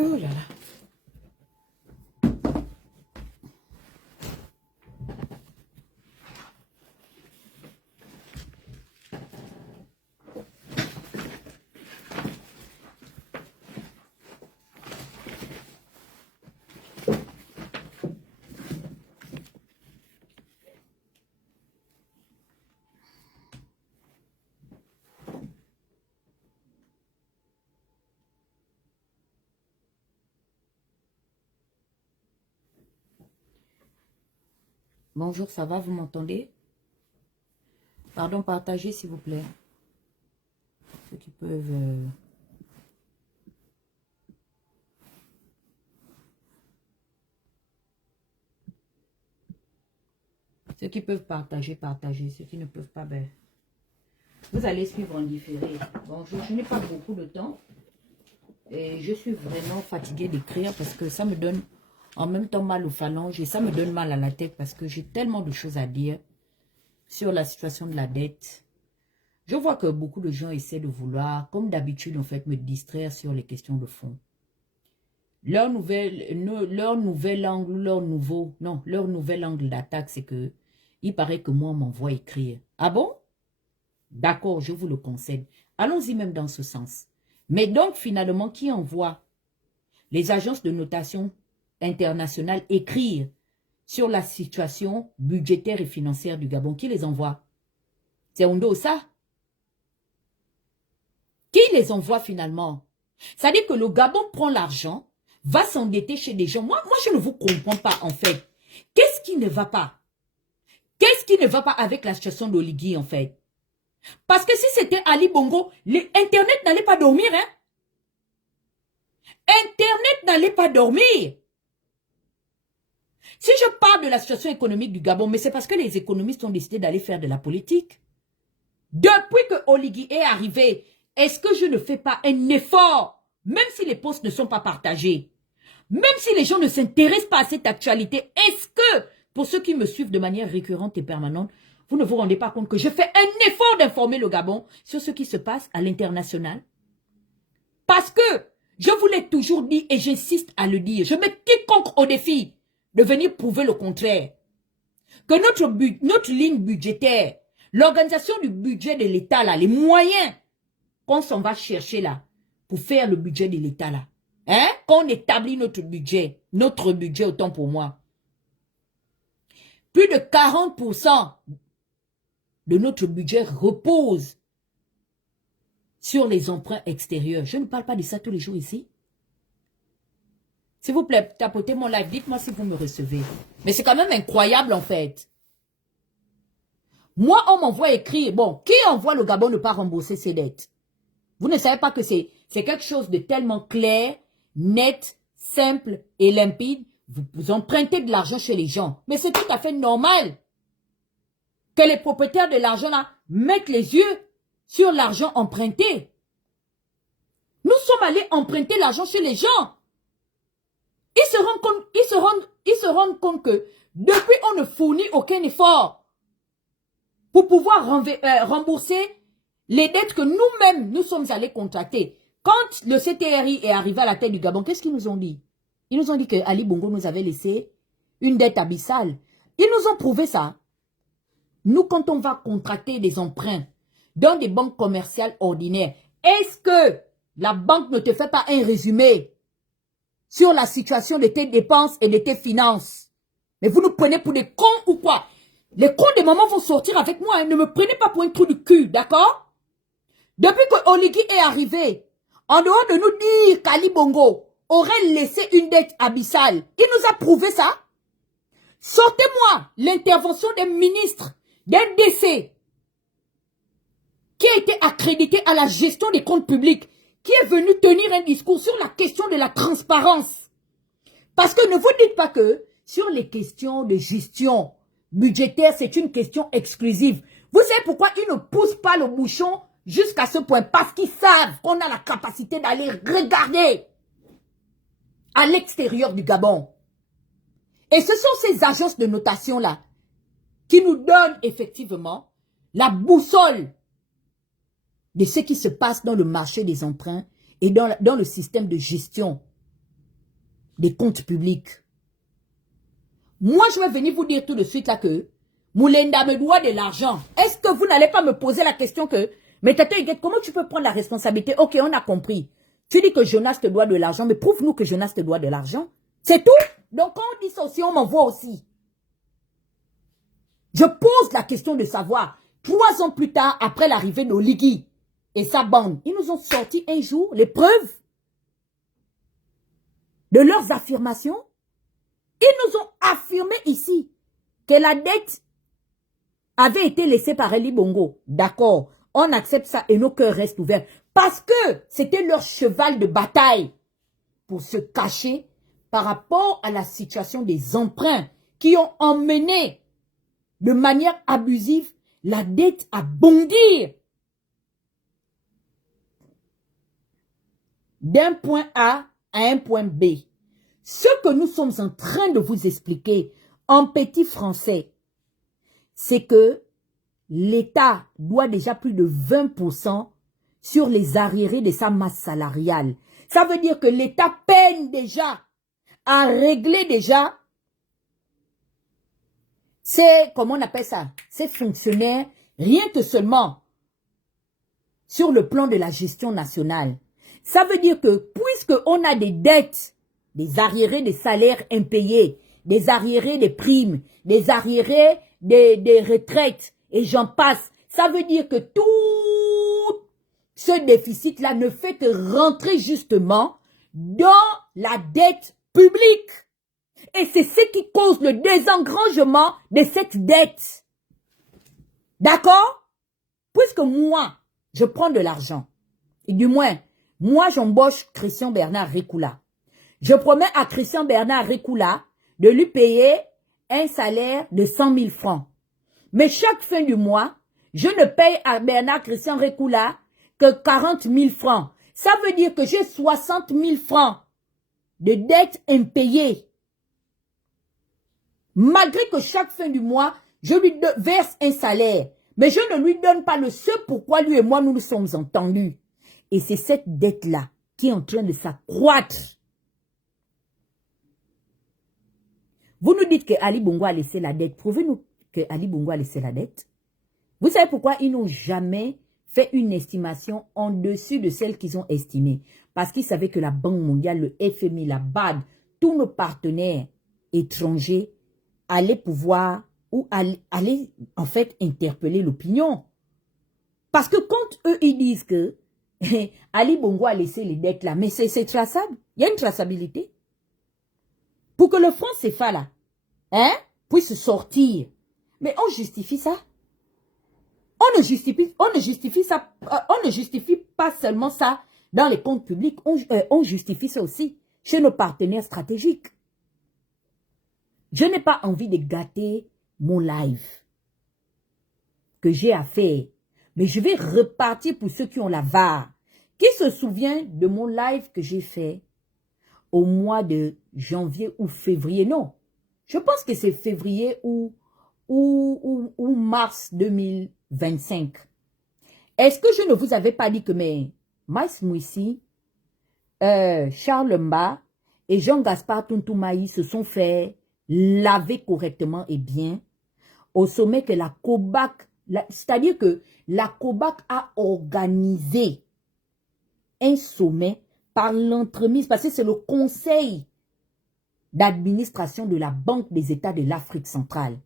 Oh là là. Bonjour, ça va, vous m'entendez? Pardon, partagez s'il vous plaît. Ceux qui peuvent... Ceux qui peuvent partager, partagez. Ceux qui ne peuvent pas, ben... Vous allez suivre en différé. Bonjour, je n'ai pas beaucoup de temps. Et je suis vraiment fatiguée d'écrire parce que ça me donne en même temps mal aux phalanges et ça me donne mal à la tête parce que j'ai tellement de choses à dire sur la situation de la dette. Je vois que beaucoup de gens essaient de vouloir, comme d'habitude, en fait, me distraire sur les questions de fond. Leur nouvel angle, leur nouvel angle d'attaque, c'est que il paraît que moi, on m'envoie écrire. Ah bon? D'accord, je vous le concède. Allons-y même dans ce sens. Mais donc, finalement, qui envoie les agences de notation internationales écrire sur la situation budgétaire et financière du Gabon? Qui les envoie? C'est Ondosa. Qui les envoie finalement? C'est-à-dire que le Gabon prend l'argent, va s'endetter chez des gens. Moi, je ne vous comprends pas en fait. Qu'est-ce qui ne va pas? Qu'est-ce qui ne va pas avec la situation d'Oligui en fait? Parce que si c'était Ali Bongo, Internet n'allait pas dormir. Hein? Internet n'allait pas dormir. Si je parle de la situation économique du Gabon, mais c'est parce que les économistes ont décidé d'aller faire de la politique. Depuis que Oligui est arrivé, est-ce que je ne fais pas un effort, même si les postes ne sont pas partagés, même si les gens ne s'intéressent pas à cette actualité, est-ce que, pour ceux qui me suivent de manière récurrente et permanente, vous ne vous rendez pas compte que je fais un effort d'informer le Gabon sur ce qui se passe à l'international? Parce que je vous l'ai toujours dit et j'insiste à le dire, je mets quiconque au défi de venir prouver le contraire. Que notre ligne budgétaire, l'organisation du budget de l'État, là, les moyens qu'on s'en va chercher là, pour faire le budget de l'État là, hein, qu'on établit notre budget autant pour moi. Plus de 40% de notre budget repose sur les emprunts extérieurs. Je ne parle pas de ça tous les jours ici. S'il vous plaît, tapotez mon live, dites-moi si vous me recevez. Mais c'est quand même incroyable en fait. Moi, on m'envoie écrire, bon, qui envoie le Gabon ne pas rembourser ses dettes? Vous ne savez pas que c'est quelque chose de tellement clair, net, simple et limpide. Vous empruntez de l'argent chez les gens. Mais c'est tout à fait normal que les propriétaires de l'argent là mettent les yeux sur l'argent emprunté. Nous sommes allés emprunter l'argent chez les gens. Ils se rendent compte que depuis on ne fournit aucun effort pour pouvoir rembourser les dettes que nous-mêmes, nous sommes allés contracter. Quand le CTRI est arrivé à la tête du Gabon, qu'est-ce qu'ils nous ont dit? Ils nous ont dit que Ali Bongo nous avait laissé une dette abyssale. Ils nous ont prouvé ça. Nous, quand on va contracter des emprunts dans des banques commerciales ordinaires, est-ce que la banque ne te fait pas un résumé sur la situation de tes dépenses et de tes finances? Mais vous nous prenez pour des cons ou quoi? Les cons de maman vont sortir avec moi. Hein. Ne me prenez pas pour un trou du cul, d'accord? Depuis que Oligui est arrivé, en dehors de nous dire qu'Ali Bongo aurait laissé une dette abyssale, il nous a prouvé ça. Sortez-moi l'intervention des ministres, des DC, qui a été accrédité à la gestion des comptes publics, qui est venu tenir un discours sur la question de la transparence. Parce que ne vous dites pas que sur les questions de gestion budgétaire, c'est une question exclusive. Vous savez pourquoi ils ne poussent pas le bouchon jusqu'à ce point? Parce qu'ils savent qu'on a la capacité d'aller regarder à l'extérieur du Gabon. Et ce sont ces agences de notation-là qui nous donnent effectivement la boussole de ce qui se passe dans le marché des emprunts et dans le système de gestion des comptes publics. Moi, je vais venir vous dire tout de suite là que Moulenda me doit de l'argent. Est-ce que vous n'allez pas me poser la question que, mais Tata Huguette, comment tu peux prendre la responsabilité? Ok, on a compris. Tu dis que Jonas te doit de l'argent, mais prouve-nous que Jonas te doit de l'argent. C'est tout. Donc, quand on dit ça aussi, on m'envoie aussi. Je pose la question de savoir, 3 ans plus tard, après l'arrivée d'Oligui et sa bande, ils nous ont sorti un jour les preuves de leurs affirmations. Ils nous ont affirmé ici que la dette avait été laissée par Ali Bongo. D'accord, on accepte ça et nos cœurs restent ouverts. Parce que c'était leur cheval de bataille pour se cacher par rapport à la situation des emprunts qui ont emmené de manière abusive la dette à bondir d'un point A à un point B. Ce que nous sommes en train de vous expliquer en petit français, c'est que l'État doit déjà plus de 20% sur les arriérés de sa masse salariale. Ça veut dire que l'État peine déjà à régler déjà ces, comment on appelle ça, ces fonctionnaires, rien que seulement sur le plan de la gestion nationale. Ça veut dire que puisqu'on a des dettes, des arriérés des salaires impayés, des arriérés des primes, des arriérés des retraites, et j'en passe, ça veut dire que tout ce déficit-là ne fait que rentrer justement dans la dette publique. Et c'est ce qui cause le désengrangement de cette dette. D'accord? Puisque moi, je prends de l'argent, et du moins, moi j'embauche Christian Bernard Récoula. Je promets à Christian Bernard Récoula de lui payer un salaire de 100 000 francs. Mais chaque fin du mois, je ne paye à Bernard Christian Récoula que 40 000 francs. Ça veut dire que j'ai 60 000 francs de dettes impayées. Malgré que chaque fin du mois, je lui verse un salaire. Mais je ne lui donne pas le ce pourquoi lui et moi nous nous sommes entendus. Et c'est cette dette-là qui est en train de s'accroître. Vous nous dites que Ali Bongo a laissé la dette. Prouvez-nous que Ali Bongo a laissé la dette. Vous savez pourquoi ils n'ont jamais fait une estimation en dessus de celle qu'ils ont estimée? Parce qu'ils savaient que la Banque mondiale, le FMI, la BAD, tous nos partenaires étrangers allaient pouvoir ou aller en fait interpeller l'opinion. Parce que quand eux ils disent que Ali Bongo a laissé les dettes là, mais c'est traçable. Il y a une traçabilité. Pour que le franc CFA là, puisse sortir. Mais on justifie ça. On ne justifie ça, on ne justifie pas seulement ça dans les comptes publics, on justifie ça aussi chez nos partenaires stratégiques. Je n'ai pas envie de gâter mon live que j'ai à faire. Mais je vais repartir pour ceux qui ont la VAR. Qui se souvient de mon live que j'ai fait au mois de janvier ou février? Non, je pense que c'est février ou mars 2025. Est-ce que je ne vous avais pas dit que mes Maïs Mouissi, Charles Mba et Jean-Gaspard Tuntoumaï se sont fait laver correctement et bien au sommet que la COBAC, c'est-à-dire que la COBAC a organisé un sommet par l'entremise, parce que c'est le conseil d'administration de la Banque des États de l'Afrique centrale.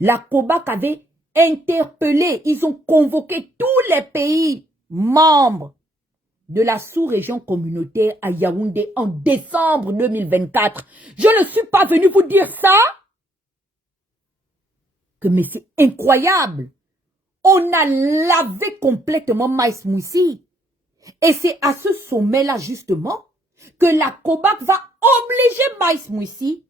La COBAC avait interpellé, ils ont convoqué tous les pays membres de la sous-région communautaire à Yaoundé en décembre 2024. Je ne suis pas venu vous dire ça. Mais c'est incroyable. On a lavé complètement Maïs Moussi. Et c'est à ce sommet-là, justement, que la COBAC va obliger Maïs Moussi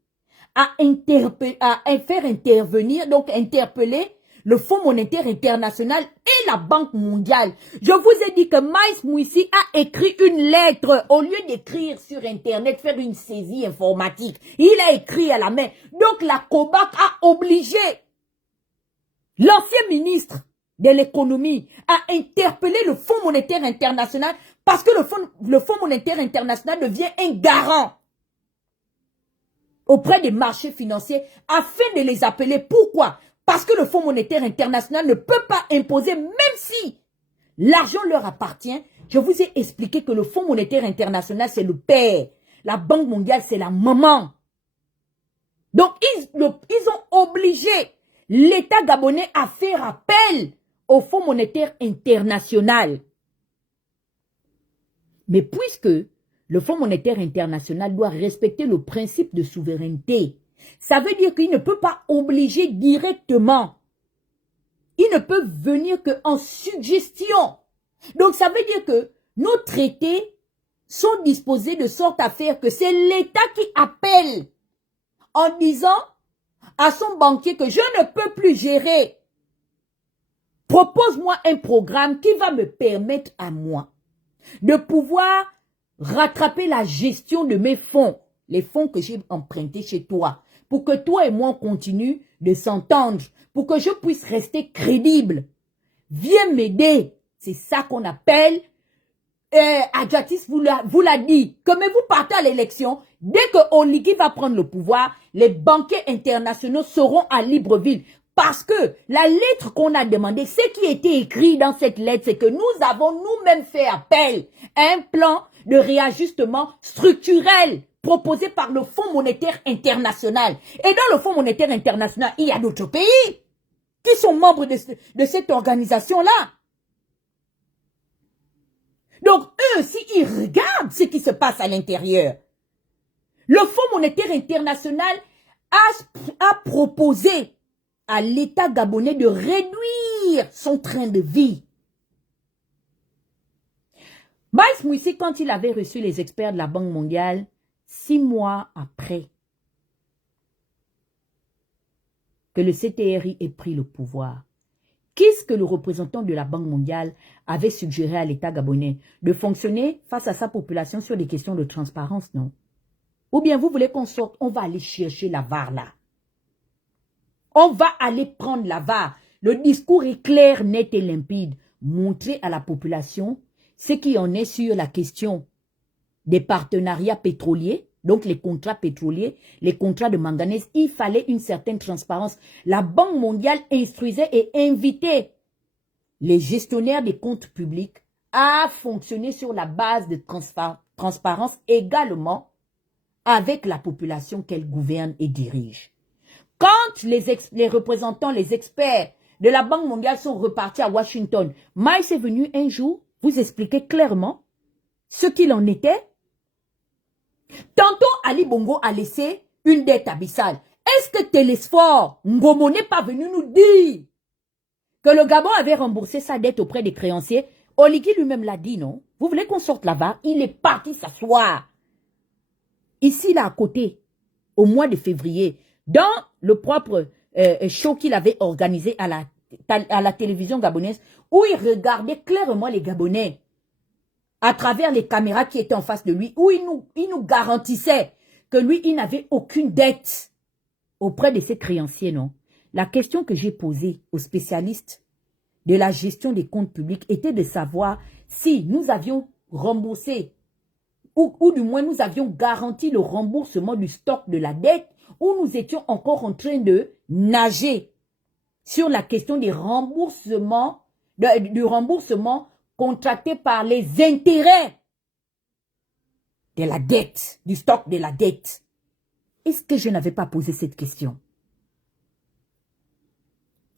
à faire intervenir, donc interpeller le Fonds monétaire international et la Banque mondiale. Je vous ai dit que Maïs Moussi a écrit une lettre. Au lieu d'écrire sur Internet, faire une saisie informatique, il a écrit à la main. Donc la COBAC a obligé l'ancien ministre de l'économie à interpeller le Fonds monétaire international parce que le Fonds monétaire international devient un garant auprès des marchés financiers afin de les appeler. Pourquoi? Parce que le Fonds monétaire international ne peut pas imposer, même si l'argent leur appartient. Je vous ai expliqué que le Fonds monétaire international, c'est le père. La Banque mondiale, c'est la maman. Donc, ils ont obligé l'État gabonais à faire appel au Fonds monétaire international. Mais puisque le Fonds monétaire international doit respecter le principe de souveraineté, ça veut dire qu'il ne peut pas obliger directement. Il ne peut venir qu'en suggestion. Donc, ça veut dire que nos traités sont disposés de sorte à faire que c'est l'État qui appelle en disant à son banquier que je ne peux plus gérer. Propose-moi un programme qui va me permettre à moi de pouvoir rattraper la gestion de mes fonds, les fonds que j'ai empruntés chez toi, pour que toi et moi on continue de s'entendre, pour que je puisse rester crédible. Viens m'aider. C'est ça qu'on appelle, Adjatis vous l'a dit, que mais vous partez à l'élection, dès que Oligui va prendre le pouvoir, les banquiers internationaux seront à Libreville. Parce que la lettre qu'on a demandé, ce qui était écrit dans cette lettre, c'est que nous avons nous-mêmes fait appel à un plan de réajustement structurel proposé par le Fonds monétaire international. Et dans le Fonds monétaire international, il y a d'autres pays qui sont membres de cette organisation-là. Donc, eux aussi, ils regardent ce qui se passe à l'intérieur. Le Fonds monétaire international a proposé à l'État gabonais de réduire son train de vie. Maïs Mouissi, quand il avait reçu les experts de la Banque mondiale, 6 mois après que le CTRI ait pris le pouvoir, qu'est-ce que le représentant de la Banque mondiale avait suggéré à l'État gabonais? De fonctionner face à sa population sur des questions de transparence, non? Ou bien vous voulez qu'on sorte, on va aller chercher la VAR là. On va aller prendre la VAR. Le discours est clair, net et limpide. Montrer à la population ce qui en est sur la question des partenariats pétroliers, donc les contrats pétroliers, les contrats de manganèse. Il fallait une certaine transparence. La Banque mondiale instruisait et invitait les gestionnaires des comptes publics à fonctionner sur la base de transparence également avec la population qu'elle gouverne et dirige. Quand les représentants, les experts de la Banque mondiale sont repartis à Washington, Maïs est venu un jour vous expliquer clairement ce qu'il en était. Tantôt, Ali Bongo a laissé une dette abyssale. Est-ce que Télésphore Ngomo n'est pas venu nous dire que le Gabon avait remboursé sa dette auprès des créanciers? Oligui lui-même l'a dit, non? Vous voulez qu'on sorte là-bas? Il est parti s'asseoir. Ici, là, à côté, au mois de février, dans le propre show qu'il avait organisé à la télévision gabonaise, où il regardait clairement les Gabonais à travers les caméras qui étaient en face de lui, où il nous garantissait que lui, il n'avait aucune dette auprès de ses créanciers, non? La question que j'ai posée aux spécialistes de la gestion des comptes publics était de savoir si nous avions remboursé ou du moins nous avions garanti le remboursement du stock de la dette, ou nous étions encore en train de nager sur la question des remboursements, du remboursement contracté par les intérêts de la dette, du stock de la dette. Est-ce que je n'avais pas posé cette question?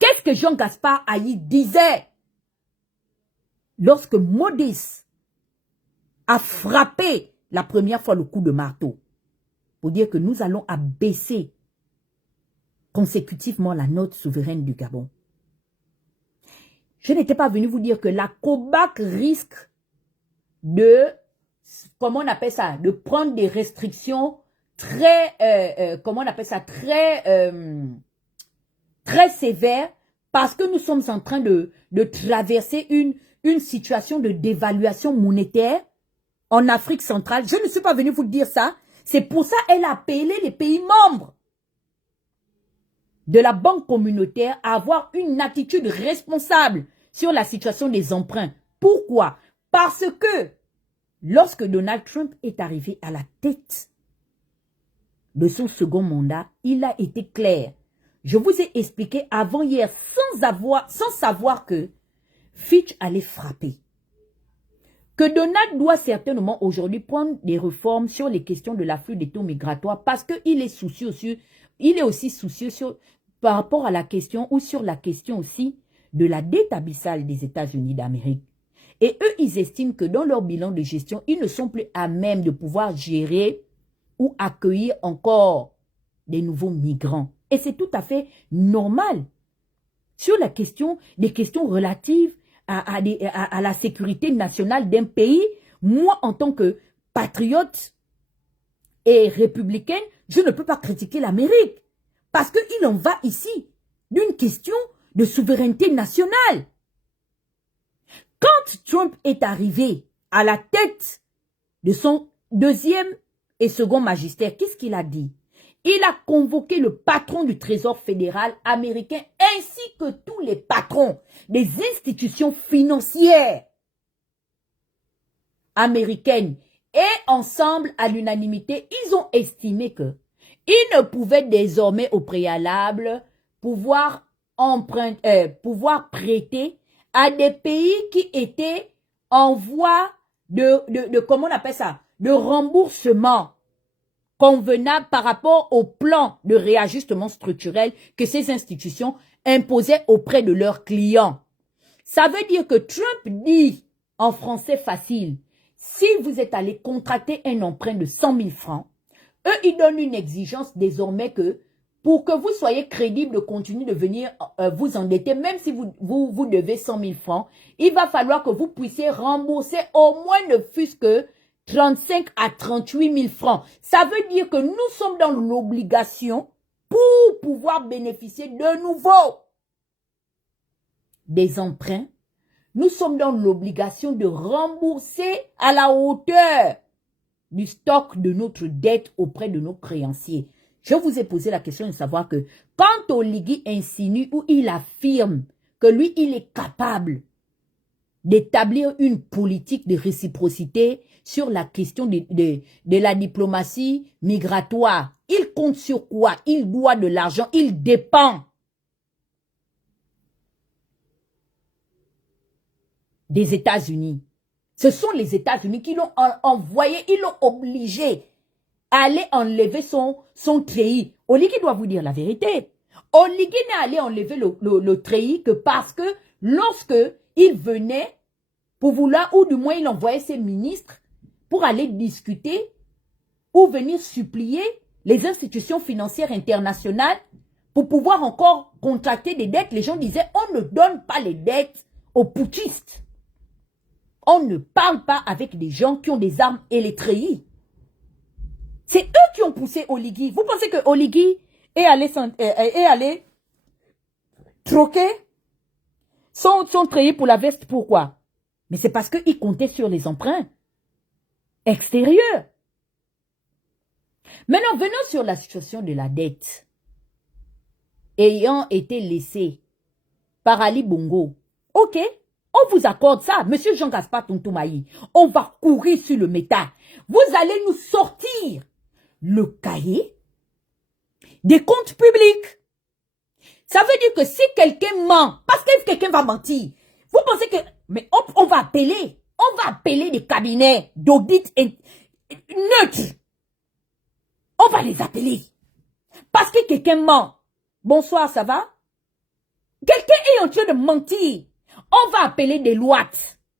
Qu'est-ce que Jean-Gaspard Haï disait lorsque Modis a frappé la première fois le coup de marteau pour dire que nous allons abaisser consécutivement la note souveraine du Gabon? Je n'étais pas venu vous dire que la COBAC risque de, comment on appelle ça, de prendre des restrictions très, comment on appelle ça, très sévères, parce que nous sommes en train de traverser une situation de dévaluation monétaire en Afrique centrale. Je ne suis pas venu vous dire ça. C'est pour ça qu'elle a appelé les pays membres de la Banque communautaire à avoir une attitude responsable sur la situation des emprunts. Pourquoi? Parce que lorsque Donald Trump est arrivé à la tête de son second mandat, il a été clair. Je vous ai expliqué avant hier, sans savoir que Fitch allait frapper. Que Donald doit certainement aujourd'hui prendre des réformes sur les questions de l'afflux des taux migratoires parce qu'il est soucieux aussi, par rapport à la question ou sur la question aussi de la dette abyssale des États-Unis d'Amérique. Et eux, ils estiment que dans leur bilan de gestion, ils ne sont plus à même de pouvoir gérer ou accueillir encore des nouveaux migrants. Et c'est tout à fait normal. Sur la question, des questions relatives à la sécurité nationale d'un pays, moi, en tant que patriote et républicaine, je ne peux pas critiquer l'Amérique. Parce qu'il en va ici d'une question de souveraineté nationale. Quand Trump est arrivé à la tête de son deuxième et second magistère, qu'est-ce qu'il a dit? Il a convoqué le patron du Trésor fédéral américain ainsi que tous les patrons des institutions financières américaines. Et ensemble, à l'unanimité, ils ont estimé que ils ne pouvaient désormais au préalable pouvoir prêter à des pays qui étaient en voie comment on appelle ça, de remboursement convenable par rapport au plan de réajustement structurel que ces institutions imposaient auprès de leurs clients. Ça veut dire que Trump dit en français facile, si vous êtes allé contracter un emprunt de 100 000 francs, eux, ils donnent une exigence désormais que pour que vous soyez crédible de continuer de venir vous endetter, même si vous devez 100 000 francs, il va falloir que vous puissiez rembourser au moins ne fût-ce que 35 à 38 000 francs. Ça veut dire que nous sommes dans l'obligation pour pouvoir bénéficier de nouveau des emprunts. Nous sommes dans l'obligation de rembourser à la hauteur du stock de notre dette auprès de nos créanciers. Je vous ai posé la question de savoir que quand Oligui insinue ou il affirme que lui, il est capable d'établir une politique de réciprocité sur la question de la diplomatie migratoire. Il compte sur quoi? Il doit de l'argent, il dépend des États-Unis. Ce sont les États-Unis qui l'ont envoyé, ils l'ont obligé à aller enlever son treillis. Oligui doit vous dire la vérité. Oligui n'est allé enlever le treillis que parce que lorsque il venait pour vouloir, ou du moins il envoyait ses ministres pour aller discuter ou venir supplier les institutions financières internationales pour pouvoir encore contracter des dettes. Les gens disaient, on ne donne pas les dettes aux putschistes. On ne parle pas avec des gens qui ont des armes et les treillis. C'est eux qui ont poussé Oligui. Vous pensez que Oligui est allé troquer son treillis pour la veste? Pourquoi? Mais c'est parce qu'il comptait sur les emprunts extérieurs. Maintenant, venons sur la situation de la dette ayant été laissée par Ali Bongo. Ok, on vous accorde ça, monsieur Jean-Gaspard Tontomayi. On va courir sur le métal. Vous allez nous sortir le cahier des comptes publics. Ça veut dire que si quelqu'un ment, parce que quelqu'un va mentir, vous pensez que... Mais on va appeler des cabinets d'audit neutres. On va les appeler. Parce que quelqu'un ment. Bonsoir, ça va? Quelqu'un est en train de mentir. On va appeler des lois.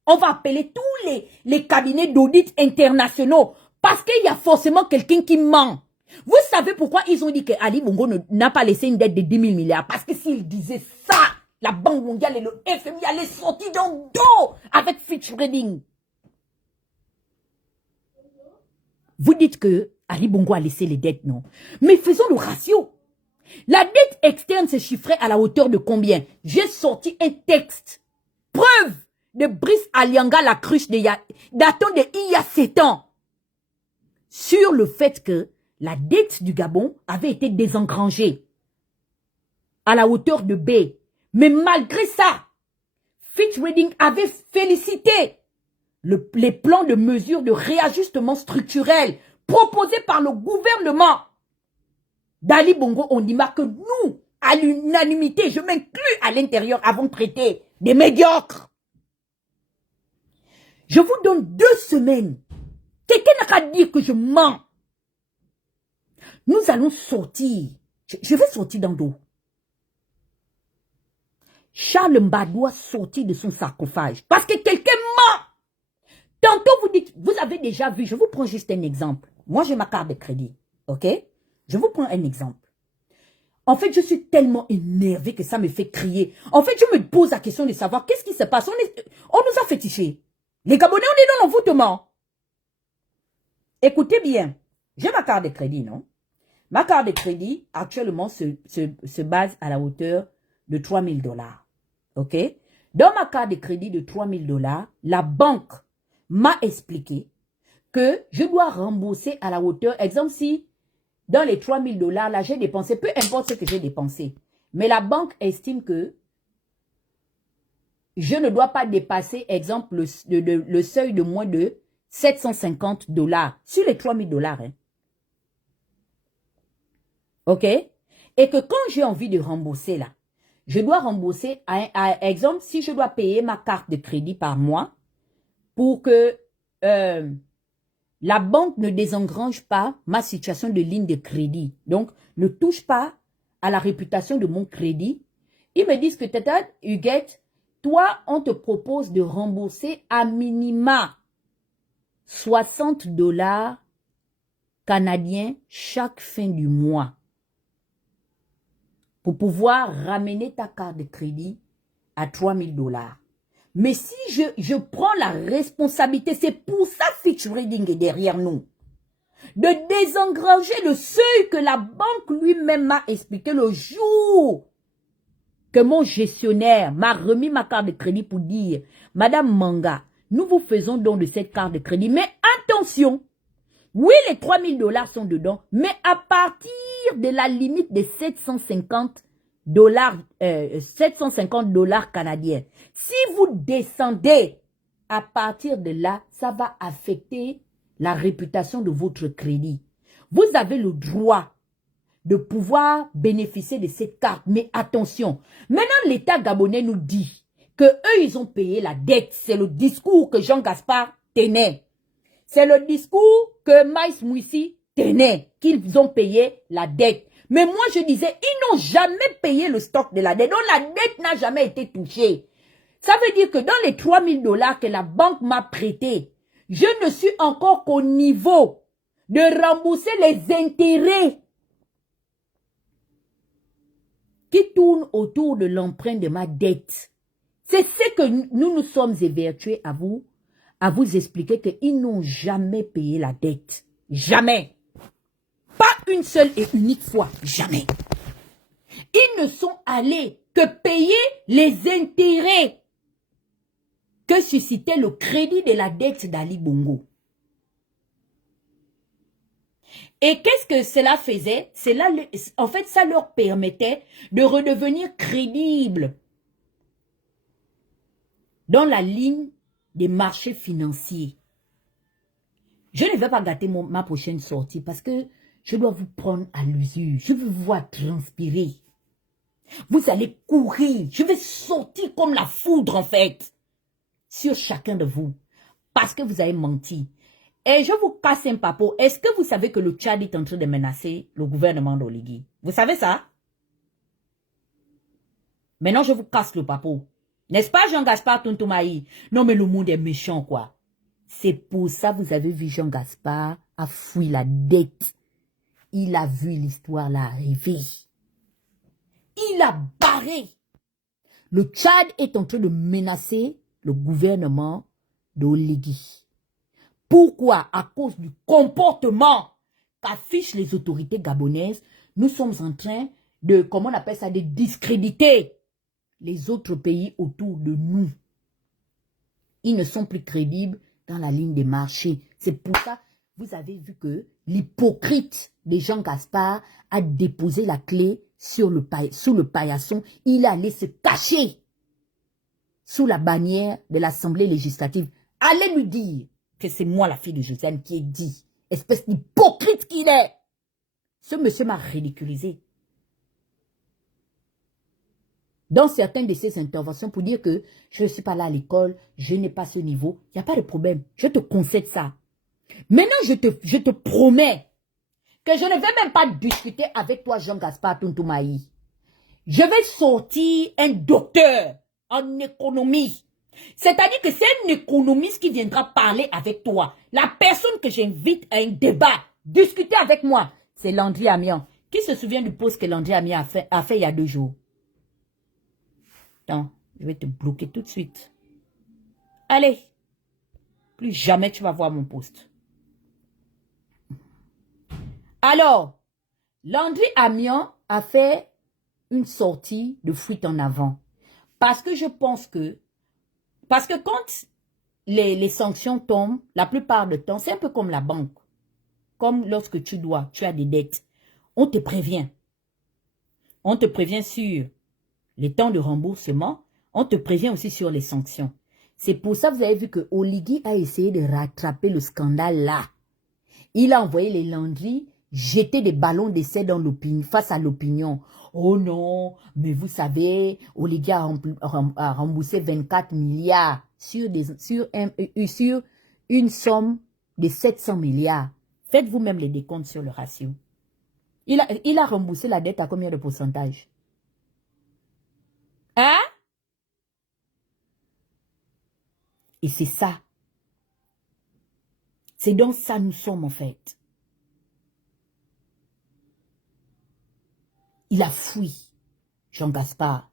On va appeler tous les cabinets d'audit internationaux. Parce qu'il y a forcément quelqu'un qui ment. Vous savez pourquoi ils ont dit que Ali Bongo n'a pas laissé une dette de 10 000 milliards? Parce que s'ils disaient ça, la Banque mondiale et le FMI allaient sortir dans le dos avec Fitch Ratings. Vous dites que Ali Bongo a laissé les dettes, non? Mais faisons le ratio. La dette externe se chiffrait à la hauteur de combien? J'ai sorti un texte. Preuve de Brice Alianga la cruche datant de il y a 7 ans. Sur le fait que la dette du Gabon avait été désengrangée à la hauteur de B. Mais malgré ça, Fitch Ratings avait félicité les plans de mesures de réajustement structurel proposés par le gouvernement d'Ali Bongo Ondimba que nous, à l'unanimité, je m'inclus à l'intérieur, avons traité des médiocres. Je vous donne 2 semaines. Quelqu'un n'a qu'à dire que je mens. Nous allons sortir. Je vais sortir dans l'eau. Charles Mba doit sortir de son sarcophage. Parce que quelqu'un ment. Tantôt vous dites, vous avez déjà vu, je vous prends juste un exemple. Moi j'ai ma carte de crédit. Ok? Je vous prends un exemple. En fait, je suis tellement énervée que ça me fait crier. En fait, je me pose la question de savoir qu'est-ce qui se passe. On nous a fétichés. Les Gabonais, on est dans l'envoûtement. Écoutez bien. J'ai ma carte de crédit, non? Ma carte de crédit, actuellement, se base à la hauteur de 3 000 $. OK? Dans ma carte de crédit de 3 000 $, la banque m'a expliqué que je dois rembourser à la hauteur, exemple, si dans les 3 000 $, là, j'ai dépensé, peu importe ce que j'ai dépensé. Mais la banque estime que je ne dois pas dépasser, exemple, le seuil de moins de 750 $ sur les 3 000 $. Hein. OK? Et que quand j'ai envie de rembourser, là, je dois rembourser, à exemple, si je dois payer ma carte de crédit par mois pour que la banque ne désengrange pas ma situation de ligne de crédit. Donc, ne touche pas à la réputation de mon crédit. Ils me disent que peut-être, Huguette, toi, on te propose de rembourser à minima 60 $ canadiens chaque fin du mois pour pouvoir ramener ta carte de crédit à 3 000 $. Mais si je prends la responsabilité, c'est pour ça Fitch Reading est derrière nous, de désengranger le seuil que la banque lui-même m'a expliqué le jour que mon gestionnaire m'a remis ma carte de crédit pour dire, Madame Manga, nous vous faisons don de cette carte de crédit, mais attention, oui, les 3 000 $ sont dedans, mais à partir de la limite de 750 $ canadiens. Si vous descendez à partir de là, ça va affecter la réputation de votre crédit. Vous avez le droit de pouvoir bénéficier de cette carte, mais attention, maintenant l'État gabonais nous dit que eux ils ont payé la dette. C'est le discours que Jean Gaspard tenait. C'est le discours que Maïs Mouissi tenait, qu'ils ont payé la dette. Mais moi, je disais, ils n'ont jamais payé le stock de la dette. Donc, la dette n'a jamais été touchée. Ça veut dire que dans les 3 000 $ que la banque m'a prêté, je ne suis encore qu'au niveau de rembourser les intérêts qui tournent autour de l'emprunt de ma dette. C'est ce que nous nous sommes évertués à vous expliquer qu'ils n'ont jamais payé la dette. Jamais. Pas une seule et unique fois. Jamais. Ils ne sont allés que payer les intérêts que suscitait le crédit de la dette d'Ali Bongo. Et qu'est-ce que cela faisait? En fait, ça leur permettait de redevenir crédibles dans la ligne des marchés financiers. Je ne vais pas gâter ma prochaine sortie parce que je dois vous prendre à l'usure. Je veux vous voir transpirer. Vous allez courir. Je vais sortir comme la foudre en fait sur chacun de vous parce que vous avez menti. Et je vous casse un papo. Est-ce que vous savez que le Tchad est en train de menacer le gouvernement d'Oligui? Vous savez ça? Maintenant, je vous casse le papo. N'est-ce pas Jean-Gaspard Tontomaï? Non, mais le monde est méchant, quoi. C'est pour ça que vous avez vu Jean Gaspard a fui la dette. Il a vu l'histoire là arriver. Il a barré. Le Tchad est en train de menacer le gouvernement d'Oligui. Pourquoi? À cause du comportement qu'affichent les autorités gabonaises, nous sommes en train de, comment on appelle ça, de discréditer les autres pays autour de nous. Ils ne sont plus crédibles dans la ligne des marchés. C'est pour ça que vous avez vu que l'hypocrite de Jean Gaspard a déposé la clé sous le paillasson. Il est allé se cacher sous la bannière de l'Assemblée législative. Allez lui dire que c'est moi la fille de Josiane qui ai dit, espèce d'hypocrite qu'il est. Ce monsieur m'a ridiculisé dans certaines de ses interventions pour dire que je ne suis pas là à l'école, je n'ai pas ce niveau. Il n'y a pas de problème. Je te concède ça. Maintenant, je te promets que je ne vais même pas discuter avec toi, Jean-Gaspard Tuntoumaï. Je vais sortir un docteur en économie. C'est-à-dire que c'est un économiste qui viendra parler avec toi. La personne que j'invite à un débat, discuter avec moi, c'est Landry Amian. Qui se souvient du post que Landry Amian a fait il y a 2 jours? Attends, je vais te bloquer tout de suite. Allez, plus jamais tu vas voir mon post. Alors, Landry Amian a fait une sortie de fuite en avant. Parce que je pense que, quand les sanctions tombent, la plupart du temps, c'est un peu comme la banque. Comme lorsque tu as des dettes. On te prévient. On te prévient sur les temps de remboursement. On te prévient aussi sur les sanctions. C'est pour ça que vous avez vu que Oligui a essayé de rattraper le scandale là. Il a envoyé les Landry jeter des ballons d'essai dans l'opinion, face à l'opinion. Oh non, mais vous savez, Oligui a remboursé 24 milliards sur une somme de 700 milliards. Faites vous-même les décomptes sur le ratio. Il a remboursé la dette à combien de pourcentage? Hein? Et c'est ça. C'est dans ça nous sommes en fait. Il a fui, Jean-Gaspard,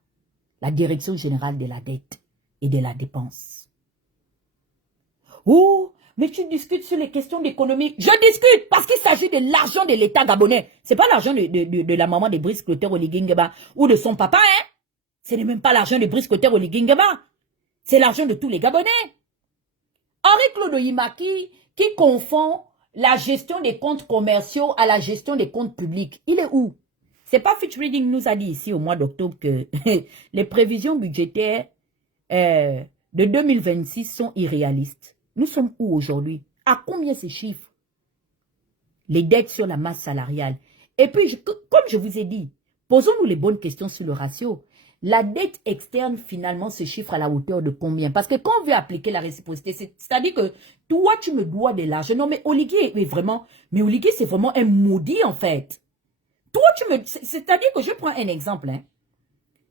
la direction générale de la dette et de la dépense. Oh, mais tu discutes sur les questions d'économie. Je discute parce qu'il s'agit de l'argent de l'État gabonais. C'est pas l'argent de la maman de Brice Clotaire Oligui Nguema ou de son papa, hein. Ce n'est même pas l'argent de Brice Clotaire Oligui Nguema. C'est l'argent de tous les Gabonais. Henri-Claude Oyimaki qui confond la gestion des comptes commerciaux à la gestion des comptes publics. Il est où? C'est pas Fitch Reading nous a dit ici au mois d'octobre que les prévisions budgétaires de 2026 sont irréalistes. Nous sommes où aujourd'hui? À combien ces chiffres? Les dettes sur la masse salariale. Et puis, comme je vous ai dit, posons-nous les bonnes questions sur le ratio. La dette externe, finalement, se chiffre à la hauteur de combien? Parce que quand on veut appliquer la réciprocité, c'est-à-dire que toi, tu me dois de l'argent. Non, mais Oligui c'est vraiment un maudit, en fait. Toi, c'est-à-dire que je prends un exemple. Hein.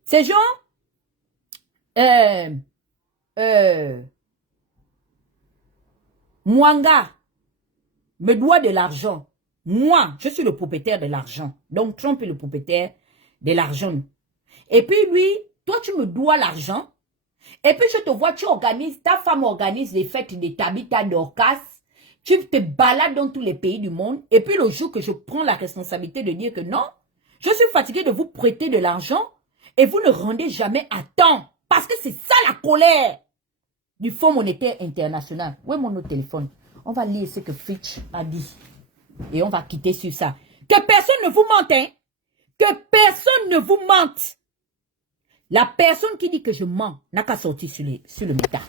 Ces gens, Mwanga me doit de l'argent. Moi, je suis le propriétaire de l'argent. Donc, Trump est le propriétaire de l'argent. Et puis, lui, toi, tu me dois l'argent. Et puis, je te vois, ta femme organise les fêtes de Tabitha Dorcas. Tu te balades dans tous les pays du monde. Et puis, le jour que je prends la responsabilité de dire que non, je suis fatigué de vous prêter de l'argent et vous ne rendez jamais à temps. Parce que c'est ça la colère du Fonds monétaire international. Où est mon autre téléphone? On va lire ce que Fitch a dit. Et on va quitter sur ça. Que personne ne vous mente, hein? Que personne ne vous mente. La personne qui dit que je mens n'a qu'à sortir sur le méta.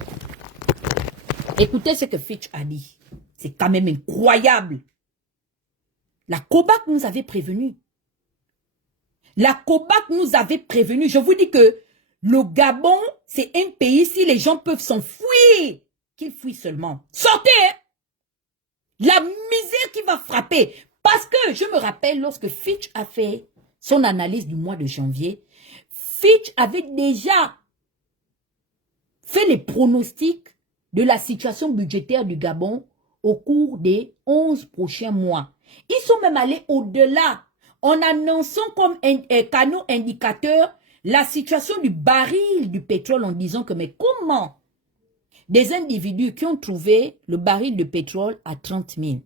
Écoutez ce que Fitch a dit. C'est quand même incroyable. La COBAC nous avait prévenu. La COBAC nous avait prévenu. Je vous dis que le Gabon, c'est un pays, si les gens peuvent s'enfuir, qu'ils fuient seulement. Sortez, hein? La misère qui va frapper. Parce que je me rappelle lorsque Fitch a fait son analyse du mois de janvier, Fitch avait déjà fait les pronostics de la situation budgétaire du Gabon au cours des 11 prochains mois. Ils sont même allés au-delà en annonçant comme un canot indicateur la situation du baril du pétrole en disant que mais comment des individus qui ont trouvé le baril de pétrole à 30 000.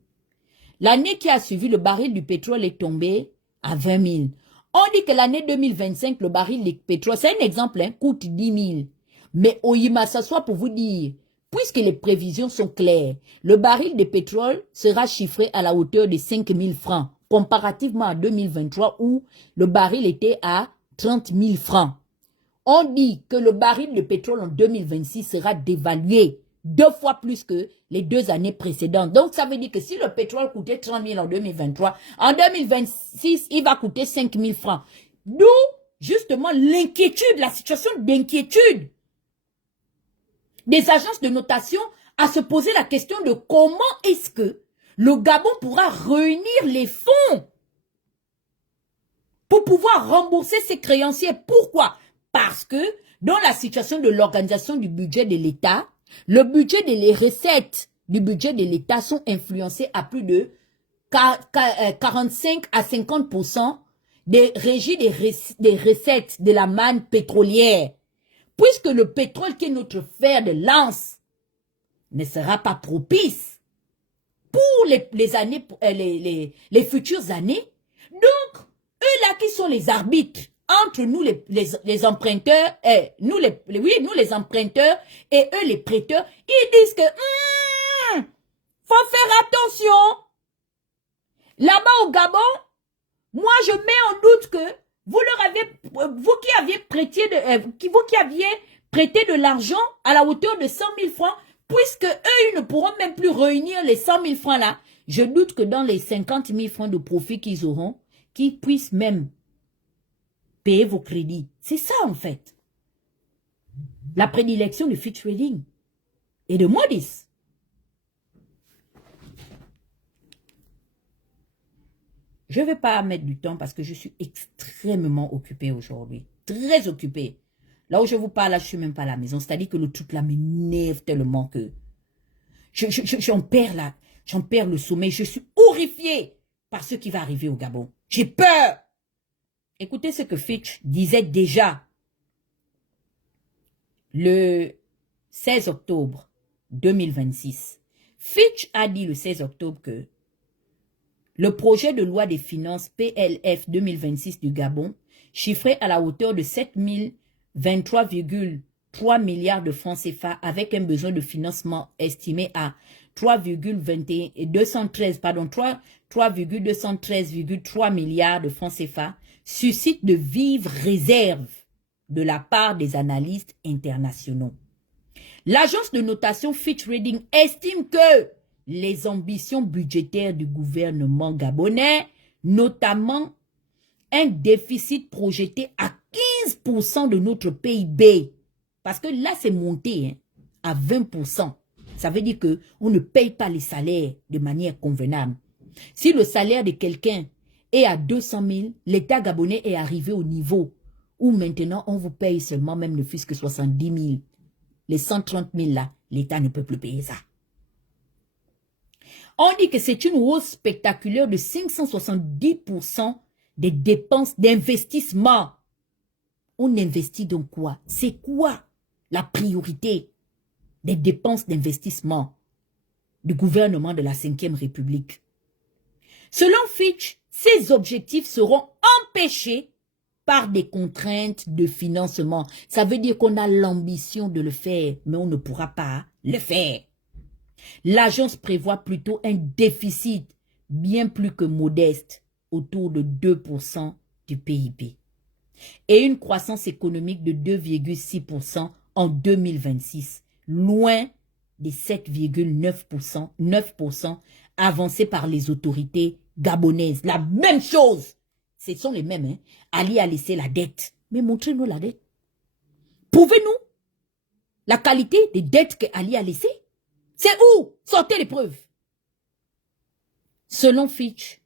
L'année qui a suivi, le baril du pétrole est tombé à 20 000. On dit que l'année 2025, le baril de pétrole, c'est un exemple, hein, coûte 10 000. Mais Oyima s'assoit pour vous dire, puisque les prévisions sont claires, le baril de pétrole sera chiffré à la hauteur de 5 000 francs, comparativement à 2023 où le baril était à 30 000 francs. On dit que le baril de pétrole en 2026 sera dévalué 2 fois plus que les 2 années précédentes. Donc, ça veut dire que si le pétrole coûtait 30 000 en 2023, en 2026, il va coûter 5 000 francs. D'où, justement, l'inquiétude, la situation d'inquiétude des agences de notation à se poser la question de comment est-ce que le Gabon pourra réunir les fonds pour pouvoir rembourser ses créanciers. Pourquoi? Parce que dans la situation de l'organisation du budget de l'État, le budget et les recettes du budget de l'État sont influencés à plus de 45 à 50% des régies des recettes de la manne pétrolière. Puisque le pétrole qui est notre fer de lance ne sera pas propice pour les années, les futures années. Donc, eux là qui sont les arbitres entre nous les emprunteurs, nous les emprunteurs et eux les prêteurs, ils disent que faut faire attention. Là-bas au Gabon, moi je mets en doute que vous qui aviez prêté de l'argent à la hauteur de 100 000 francs, puisque eux, ils ne pourront même plus réunir les 100 000 francs là, je doute que dans les 50 000 francs de profit qu'ils auront, qu'ils puissent même payer vos crédits. C'est ça en fait. La prédilection de Fitch Trading et de Moody's. Je ne vais pas mettre du temps parce que je suis extrêmement occupée aujourd'hui. Très occupée. Là où je vous parle, là, je ne suis même pas à la maison. C'est-à-dire que le truc là m'énerve tellement que j'en perds le sommeil. Je suis horrifiée par ce qui va arriver au Gabon. J'ai peur. Écoutez ce que Fitch disait déjà le 16 octobre 2026. Fitch a dit le 16 octobre que le projet de loi des finances PLF 2026 du Gabon, chiffré à la hauteur de 7 023,3 milliards de francs CFA avec un besoin de financement estimé à 3,213,3 milliards de francs CFA, suscite de vives réserves de la part des analystes internationaux. L'agence de notation Fitch Ratings estime que les ambitions budgétaires du gouvernement gabonais, notamment un déficit projeté à 15% de notre PIB, parce que là c'est monté à 20%. Ça veut dire qu'on ne paye pas les salaires de manière convenable. Si le salaire de quelqu'un est à 200 000, l'État gabonais est arrivé au niveau où maintenant on vous paye seulement même ne fût-ce que 70 000. Les 130 000 là, l'État ne peut plus payer ça. On dit que c'est une hausse spectaculaire de 570% des dépenses d'investissement. On investit dans quoi? C'est quoi la priorité des dépenses d'investissement du gouvernement de la 5e République? Selon Fitch, ces objectifs seront empêchés par des contraintes de financement. Ça veut dire qu'on a l'ambition de le faire, mais on ne pourra pas le faire. L'agence prévoit plutôt un déficit bien plus que modeste, autour de 2% du PIB, et une croissance économique de 2,6% en 2026, loin des 7,9% avancés par les autorités gabonaises. La même chose, ce sont les mêmes. Ali a laissé la dette, mais montrez-nous la dette. Prouvez-nous la qualité des dettes que Ali a laissées. C'est où? Sortez les preuves. Selon Fitch,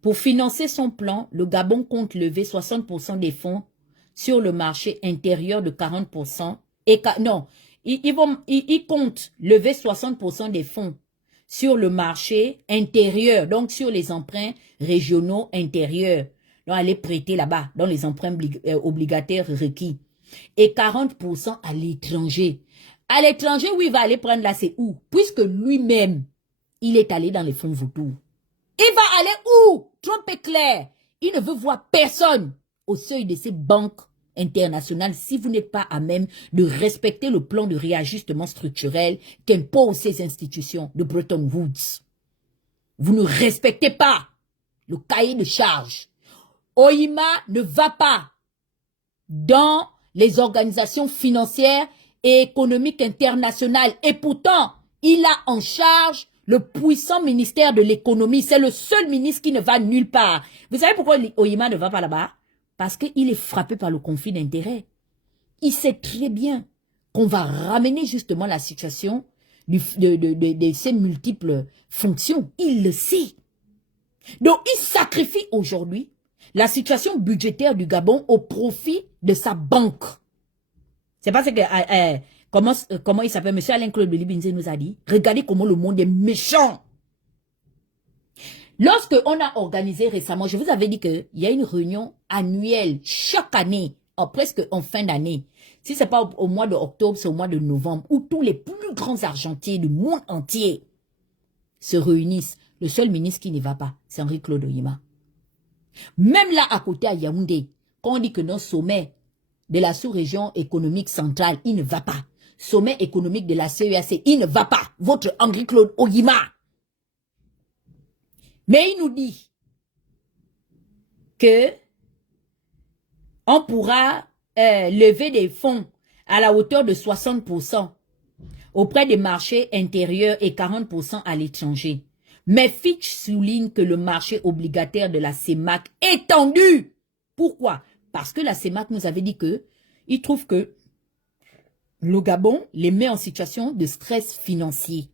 pour financer son plan, le Gabon compte lever 60% des fonds sur le marché intérieur de 40%. Il compte lever 60% des fonds sur le marché intérieur, donc sur les emprunts régionaux intérieurs. Donc, aller prêter là-bas, dans les emprunts obligataires requis. Et 40% à l'étranger. À l'étranger, où il va aller prendre là, c'est où? Puisque lui-même, il est allé dans les fonds vautours. Il va aller où? Trump est clair. Il ne veut voir personne au seuil de ces banques internationales si vous n'êtes pas à même de respecter le plan de réajustement structurel qu'imposent ces institutions de Bretton Woods. Vous ne respectez pas le cahier de charge. OIMA ne va pas dans les organisations financières et économiques internationales. Et pourtant, il a en charge le puissant ministère de l'économie. C'est le seul ministre qui ne va nulle part. Vous savez pourquoi Oyema ne va pas là-bas? Parce qu'il est frappé par le conflit d'intérêts. Il sait très bien qu'on va ramener justement la situation de ces multiples fonctions. Il le sait. Donc, il sacrifie aujourd'hui la situation budgétaire du Gabon au profit de sa banque. C'est parce que, comment il s'appelle, M. Alain-Claude Bilibinze nous a dit, regardez comment le monde est méchant. Lorsque on a organisé récemment, je vous avais dit qu'il y a une réunion annuelle chaque année, presque en fin d'année. Si ce n'est pas au mois d'octobre, c'est au mois de novembre, où tous les plus grands argentiers du monde entier se réunissent. Le seul ministre qui n'y va pas, c'est Henri-Claude Oyema. Même là, à côté à Yaoundé, quand on dit que notre sommet de la sous-région économique centrale, il ne va pas. Sommet économique de la CEAC, il ne va pas. Votre Henri-Claude Oyema. Mais il nous dit que on pourra lever des fonds à la hauteur de 60% auprès des marchés intérieurs et 40% à l'étranger. Mais Fitch souligne que le marché obligataire de la CEMAC est tendu. Pourquoi? Parce que la CEMAC nous avait dit que il trouve que le Gabon les met en situation de stress financier.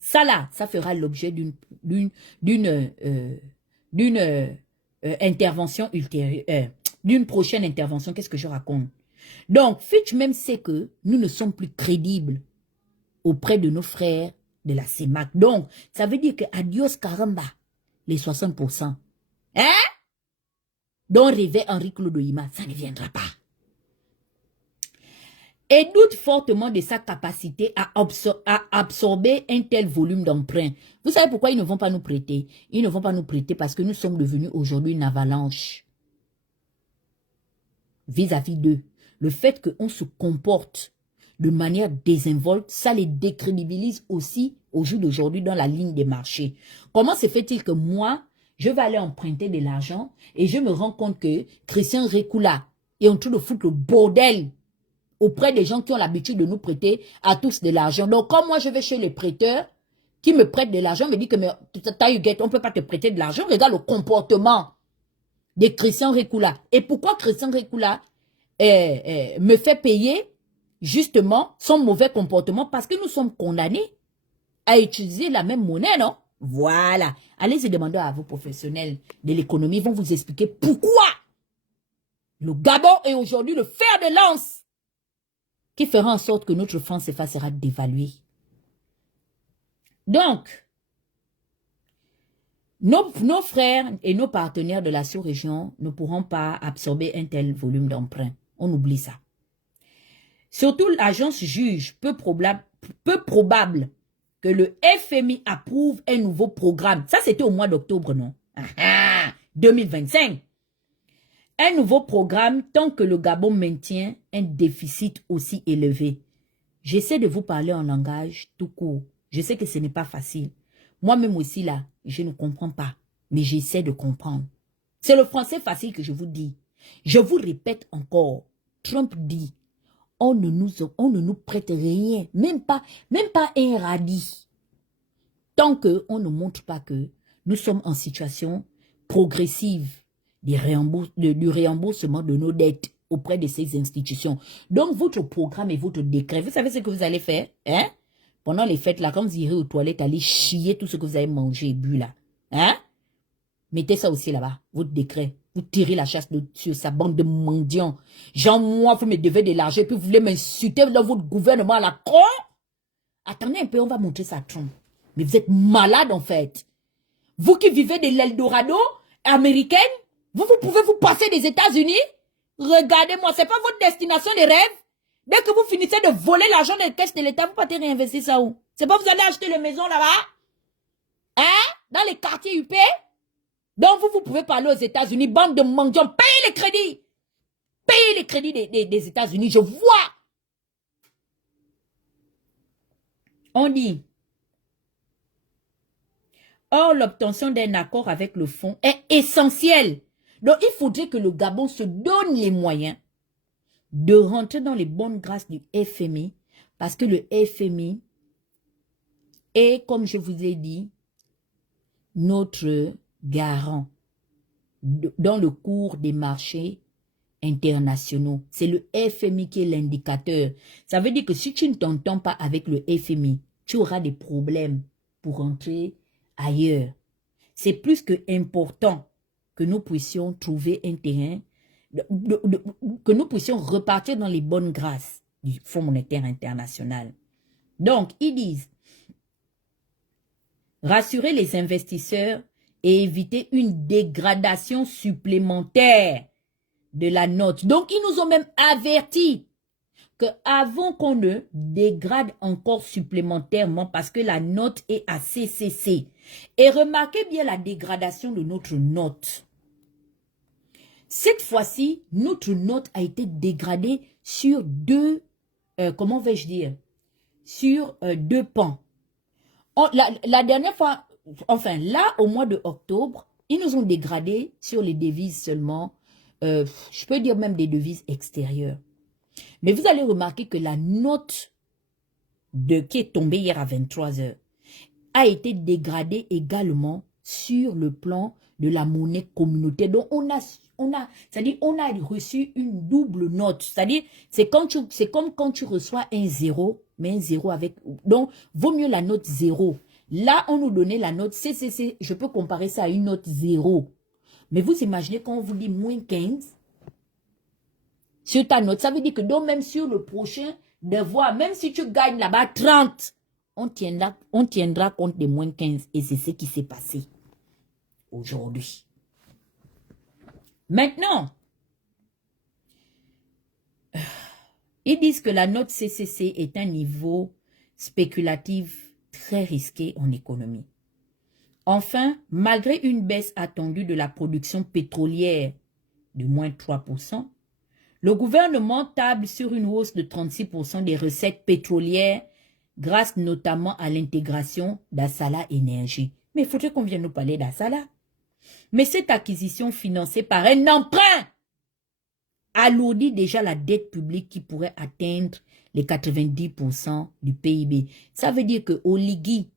Ça là, ça fera l'objet d'une intervention ultérieure, d'une prochaine intervention. Qu'est-ce que je raconte? Donc, Fitch même sait que nous ne sommes plus crédibles auprès de nos frères de la CEMAC. Donc, ça veut dire que adios caramba, les 60%. Hein? dont rêvait Henri-Claude Oyema, ça ne viendra pas. Et doute fortement de sa capacité à absorber un tel volume d'emprunt. Vous savez pourquoi ils ne vont pas nous prêter? Ils ne vont pas nous prêter parce que nous sommes devenus aujourd'hui une avalanche vis-à-vis d'eux. Le fait qu'on se comporte de manière désinvolte, ça les décrédibilise aussi au jour d'aujourd'hui dans la ligne des marchés. Comment se fait-il que moi, je vais aller emprunter de l'argent et je me rends compte que Christian Récoula est en train de foutre le bordel auprès des gens qui ont l'habitude de nous prêter à tous de l'argent. Donc, quand moi, je vais chez les prêteurs qui me prêtent de l'argent, me dit que mais, on ne peut pas te prêter de l'argent. Regarde le comportement de Christian Récoula. Et pourquoi Christian Récoula me fait payer justement son mauvais comportement? Parce que nous sommes condamnés à utiliser la même monnaie, non? Voilà. Allez-y demander à vos professionnels de l'économie. Ils vont vous expliquer pourquoi le Gabon est aujourd'hui le fer de lance qui fera en sorte que notre franc CFA sera dévalué. Donc, nos frères et nos partenaires de la sous-région ne pourront pas absorber un tel volume d'emprunt. On oublie ça. Surtout, l'agence juge peu probable que le FMI approuve un nouveau programme. Ça, c'était au mois d'octobre, non? 2025. Un nouveau programme tant que le Gabon maintient un déficit aussi élevé. J'essaie de vous parler en langage tout court. Je sais que ce n'est pas facile. Moi-même aussi là, je ne comprends pas. Mais j'essaie de comprendre. C'est le français facile que je vous dis. Je vous répète encore. Trump dit, on ne nous prête rien. Même pas un radis. Tant qu'on ne montre pas que nous sommes en situation progressive du réemboursement de nos dettes auprès de ces institutions. Donc, votre programme et votre décret, vous savez ce que vous allez faire, hein? Pendant les fêtes, là, quand vous irez aux toilettes, allez chier tout ce que vous avez mangé et bu, là. Hein? Mettez ça aussi là-bas, votre décret. Vous tirez la chasse sur sa bande de mendiants. Genre, moi, vous me devez de l'argent et puis vous voulez m'insulter dans votre gouvernement à la con? Attendez un peu, on va montrer ça à Trump. Mais vous êtes malade, en fait. Vous qui vivez de l'Eldorado américaine, vous pouvez vous passer des États-Unis? Regardez-moi, c'est pas votre destination de rêve? Dès que vous finissez de voler l'argent des caisses de l'État, vous partez réinvestir ça où? C'est pas vous allez acheter une maison là-bas? Hein? Dans les quartiers UP? Donc vous pouvez parler aux États-Unis, bande de mendiants, payez les crédits! Payez les crédits des États-Unis, je vois! On dit, or l'obtention d'un accord avec le fonds est essentielle. Donc il faudrait que le Gabon se donne les moyens de rentrer dans les bonnes grâces du FMI parce que le FMI est, comme je vous ai dit, notre garant dans le cours des marchés internationaux. C'est le FMI qui est l'indicateur. Ça veut dire que si tu ne t'entends pas avec le FMI, tu auras des problèmes pour rentrer ailleurs. C'est plus que important que nous puissions trouver un terrain, que nous puissions repartir dans les bonnes grâces du Fonds monétaire international. Donc, ils disent rassurer les investisseurs et éviter une dégradation supplémentaire de la note. Donc, ils nous ont même averti qu'avant qu'on ne dégrade encore supplémentairement parce que la note est à CCC. Et remarquez bien la dégradation de notre note. Cette fois-ci, notre note a été dégradée sur deux, comment vais-je dire, sur deux pans. La dernière fois, enfin là, au mois de octobre, ils nous ont dégradé sur les devises seulement, je peux dire même des devises extérieures. Mais vous allez remarquer que la note qui est tombée hier à 23 h a été dégradée également sur le plan de la monnaie communautaire. Donc, c'est-à-dire, on a reçu une double note. C'est-à-dire, c'est comme quand tu reçois un zéro, mais un zéro avec... Donc, vaut mieux la note 0. Là, on nous donnait la note CCC. Je peux comparer ça à une note 0. Mais vous imaginez quand on vous dit moins 15 sur ta note, ça veut dire que donc même sur le prochain devoir, même si tu gagnes là-bas 30, on tiendra compte des moins 15. Et c'est ce qui s'est passé aujourd'hui. Maintenant, ils disent que la note CCC est un niveau spéculatif très risqué en économie. Enfin, malgré une baisse attendue de la production pétrolière de moins 3%, le gouvernement table sur une hausse de 36% des recettes pétrolières grâce notamment à l'intégration d'Assala Énergie. Mais il faudrait qu'on vienne nous parler d'Assala. Mais cette acquisition financée par un emprunt alourdit déjà la dette publique qui pourrait atteindre les 90% du PIB. Ça veut dire que Oligui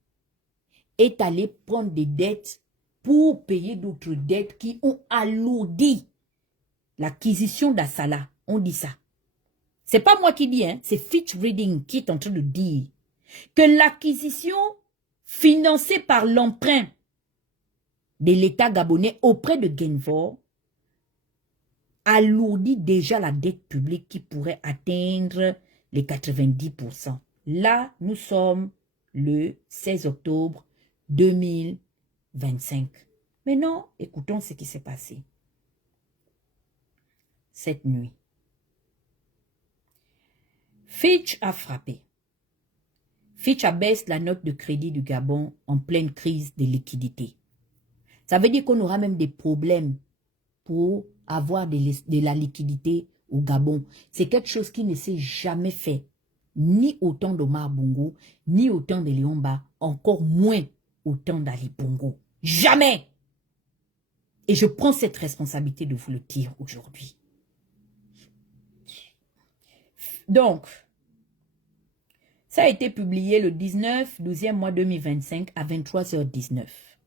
est allé prendre des dettes pour payer d'autres dettes qui ont alourdi l'acquisition d'Assala. On dit ça. C'est pas moi qui dis, hein, c'est Fitch Reading qui est en train de dire que l'acquisition financée par l'emprunt de l'État gabonais auprès de Genfor alourdit déjà la dette publique qui pourrait atteindre les 90%. Là, nous sommes le 16 octobre 2025. Maintenant, écoutons ce qui s'est passé cette nuit. Fitch a frappé. Fitch abaisse la note de crédit du Gabon en pleine crise de liquidité. Ça veut dire qu'on aura même des problèmes pour avoir de la liquidité au Gabon. C'est quelque chose qui ne s'est jamais fait, ni au temps d'Omar Bongo, ni au temps de Léomba, encore moins au temps d'Ali Bongo. Jamais! Et je prends cette responsabilité de vous le dire aujourd'hui. Donc, ça a été publié le 12e mois 2025 à 23 h 19.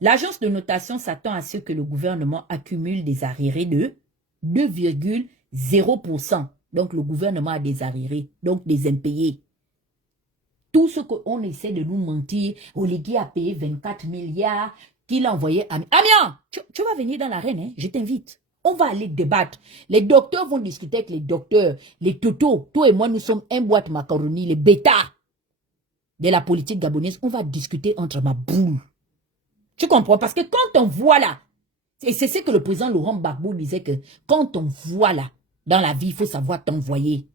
L'agence de notation s'attend à ce que le gouvernement accumule des arriérés de 2,0%. Donc, le gouvernement a des arriérés, donc des impayés. Tout ce qu'on essaie de nous mentir, Oligui a payé 24 milliards, qu'il a envoyé à... Amiens, tu vas venir dans l'arène, hein? Je t'invite. On va aller débattre. Les docteurs vont discuter avec les docteurs. Les totos, toi et moi, nous sommes un boîte macaroni, les bêtas de la politique gabonaise. On va discuter entre ma boule. Tu comprends? Parce que quand on voit là, et c'est ce que le président Laurent Gbagbo disait que quand on voit là, dans la vie, il faut savoir t'envoyer.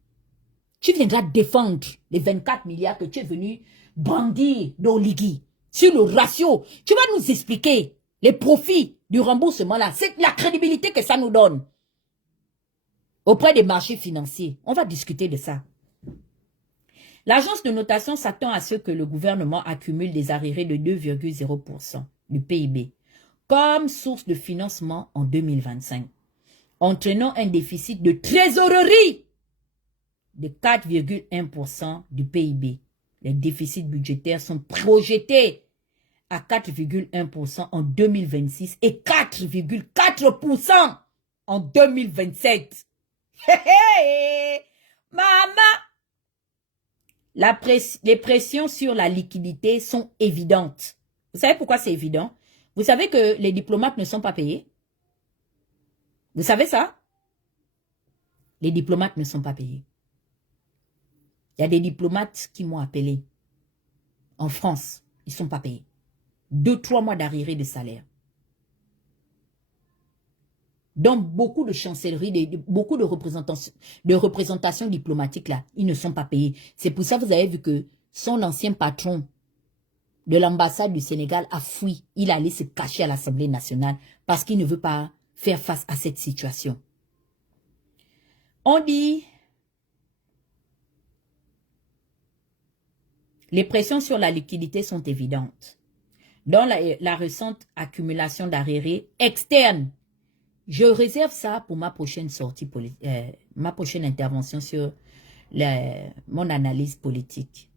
Tu viendras défendre les 24 milliards que tu es venu brandir d'Oligui sur le ratio. Tu vas nous expliquer les profits du remboursement là. C'est la crédibilité que ça nous donne auprès des marchés financiers. On va discuter de ça. L'agence de notation s'attend à ce que le gouvernement accumule des arriérés de 2,0% du PIB comme source de financement en 2025. entraînant un déficit de trésorerie de 4,1% du PIB. Les déficits budgétaires sont projetés à 4,1% en 2026 et 4,4% en 2027. Maman! Les pressions sur la liquidité sont évidentes. Vous savez pourquoi c'est évident? Vous savez que les diplomates ne sont pas payés? Vous savez ça? Les diplomates ne sont pas payés. Il y a des diplomates qui m'ont appelé en France. Ils ne sont pas payés. 2-3 mois d'arriérés de salaire. Dans beaucoup de chancelleries, beaucoup de représentations diplomatiques, là, ils ne sont pas payés. C'est pour ça que vous avez vu que son ancien patron de l'ambassade du Sénégal a fui. Il allait se cacher à l'Assemblée nationale parce qu'il ne veut pas faire face à cette situation. On dit, les pressions sur la liquidité sont évidentes. Dans la récente accumulation d'arriérés externes, je réserve ça pour ma prochaine sortie, ma prochaine intervention sur mon analyse politique.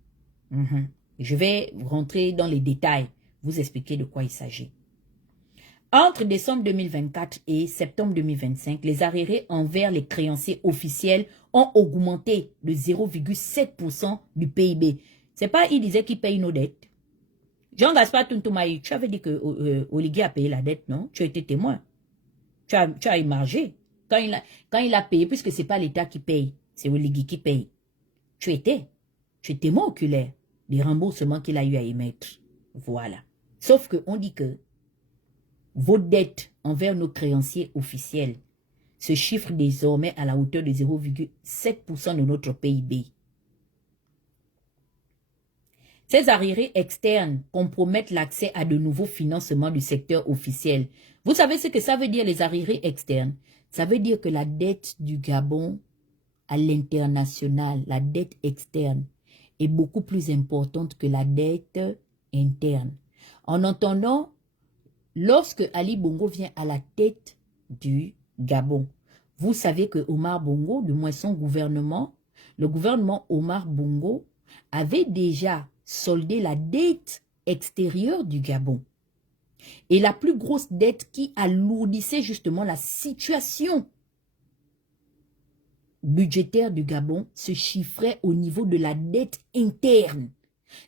Je vais rentrer dans les détails, vous expliquer de quoi il s'agit. Entre décembre 2024 et septembre 2025, les arriérés envers les créanciers officiels ont augmenté de 0,7% du PIB. C'est pas, il disait qu'il paye nos dettes. Jean-Gaspard Tuntumaï, tu avais dit que Oligui a payé la dette, non? Tu as été témoin. Tu as émargé. Quand il a payé, puisque ce n'est pas l'État qui paye, c'est Oligui qui paye. Tu es témoin oculaire des remboursements qu'il a eu à émettre. Voilà. Sauf qu'on dit que vos dettes envers nos créanciers officiels se chiffrent désormais à la hauteur de 0,7% de notre PIB. Ces arriérés externes compromettent l'accès à de nouveaux financements du secteur officiel. Vous savez ce que ça veut dire, les arriérés externes? Ça veut dire que la dette du Gabon à l'international, la dette externe, est beaucoup plus importante que la dette interne. En entendant, lorsque Ali Bongo vient à la tête du Gabon, vous savez que Omar Bongo, du moins son gouvernement, le gouvernement Omar Bongo avait déjà soldé la dette extérieure du Gabon. Et la plus grosse dette qui alourdissait justement la situation budgétaire du Gabon se chiffrait au niveau de la dette interne.